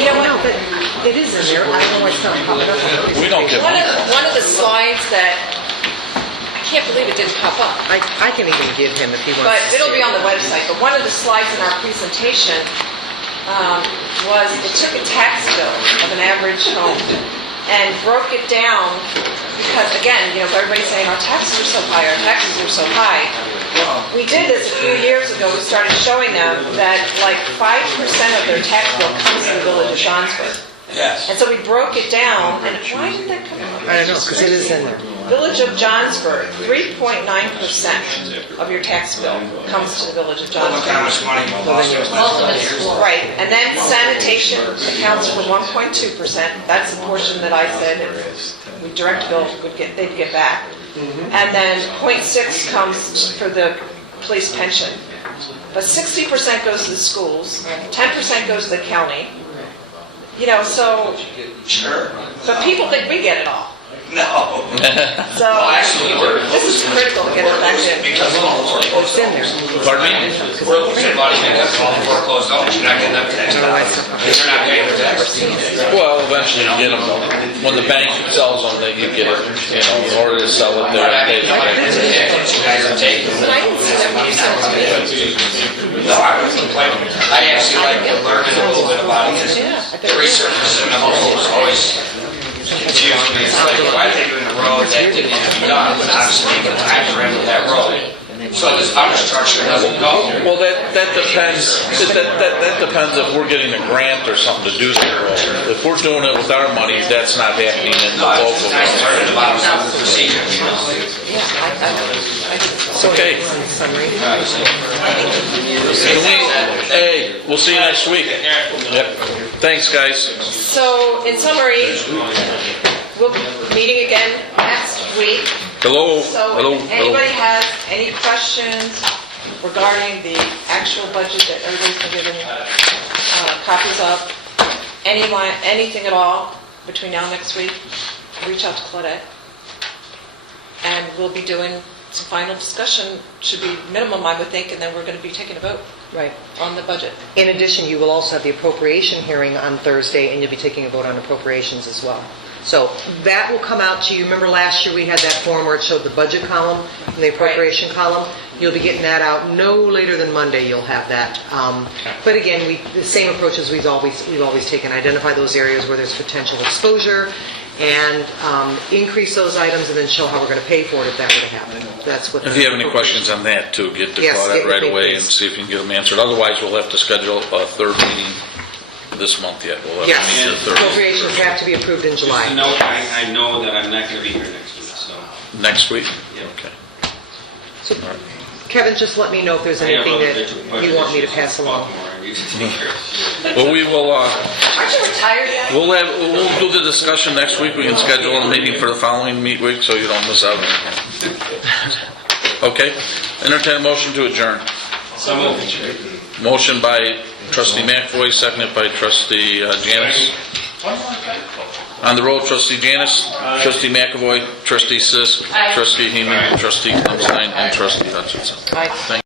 You know what, but it is in there, I don't know why it's not popping up. We don't get One money. of the slides that, I can't believe it didn't pop up. I can even give him if he wants But to it'll see be on it. the website, but one of the slides in our presentation was, it took a tax bill of an average home and broke it down, because again, you know, everybody's saying our taxes are so high, our taxes are so high. We did this a few years ago, we started showing them that like 5% of their tax bill comes to the village of Johnsburg. Yes. And so we broke it down, and why did that come up? I don't know, because it is in there. Village of Johnsburg, 3.9% of your tax bill comes to the village of Look how Johnsburg. much money we lost in the last 20 years. Right, and then sanitation accounts for 1.2%. That's the portion that I said we direct bill they'd get back. And then 0.6 comes for the police pension. But 60% goes to the schools, 10% goes to the county. You know, so, Sure. but people think we get it all. No. So, Well, actually, this is critical to get it back in. because of all the foreclosed owners. Pardon me? We're losing money because of all the foreclosed owners. You're not getting them tax dollars. They're not paying their taxes. Well, eventually you get them though. When the bank sells them, they can get it, in order to sell it, they're But I paid. mean, that's the hit that you guys are taking. And I didn't see that when you sent it to me. No, I wasn't complaining. I actually like to learn a little bit about it because the research in the whole is always confusing me. It's like, why are they doing the road that didn't have to be done? But obviously, the time to render that road. So this understructure doesn't go. Well, that depends, that depends if we're getting a grant or something to do the road. If we're doing it with our money, that's not happening in the No, local. it's nice learning about some of the procedures, you know. Okay. Summary. Hey, we'll see you next week. Yep. Thanks, guys. So, in summary, we'll be meeting again next week. Hello, So hello, if anybody hello. has any questions regarding the actual budget that everybody's been given copies of, anything at all between now and next week, reach out to Claudette. And we'll be doing some final discussion, should be minimum, I would think, and then we're going to be taking a vote Right. on the budget. In addition, you will also have the appropriation hearing on Thursday, and you'll be taking a vote on appropriations as well. So that will come out to you. Remember last year we had that form where it showed the budget column and the appropriation column? You'll be getting that out no later than Monday. You'll have that. But again, the same approach as we've always taken. Identify those areas where there's potential exposure and increase those items, and then show how we're going to pay for it if that were to happen. That's what. If you have any questions on that too, get to Yes, Claudette get right with me, away and please. see if you can get them answered. Otherwise, we'll have to schedule a third meeting this month yet. We'll have to meet Yes, the third. appropriations have to be approved in Just July. to note, I know that I'm not going to be here next week, so. Next week? Yeah. Okay. So, Kevin, just let me know if there's I have anything other that budget you want me to issues pass along. Baltimore I need to take care of. Well, we will, Aren't you retired yet? we'll do the discussion next week. We can schedule a meeting for the following week so you don't miss out. Okay? Entertain a motion to adjourn. So moved. Motion by trustee McAvoy, seconded by trustee Janice. On the roll, trustee Janice, trustee McAvoy, trustee Sisk, trustee Heeman, trustee Clemstein, and trustee Hutchinson. Aye. Thank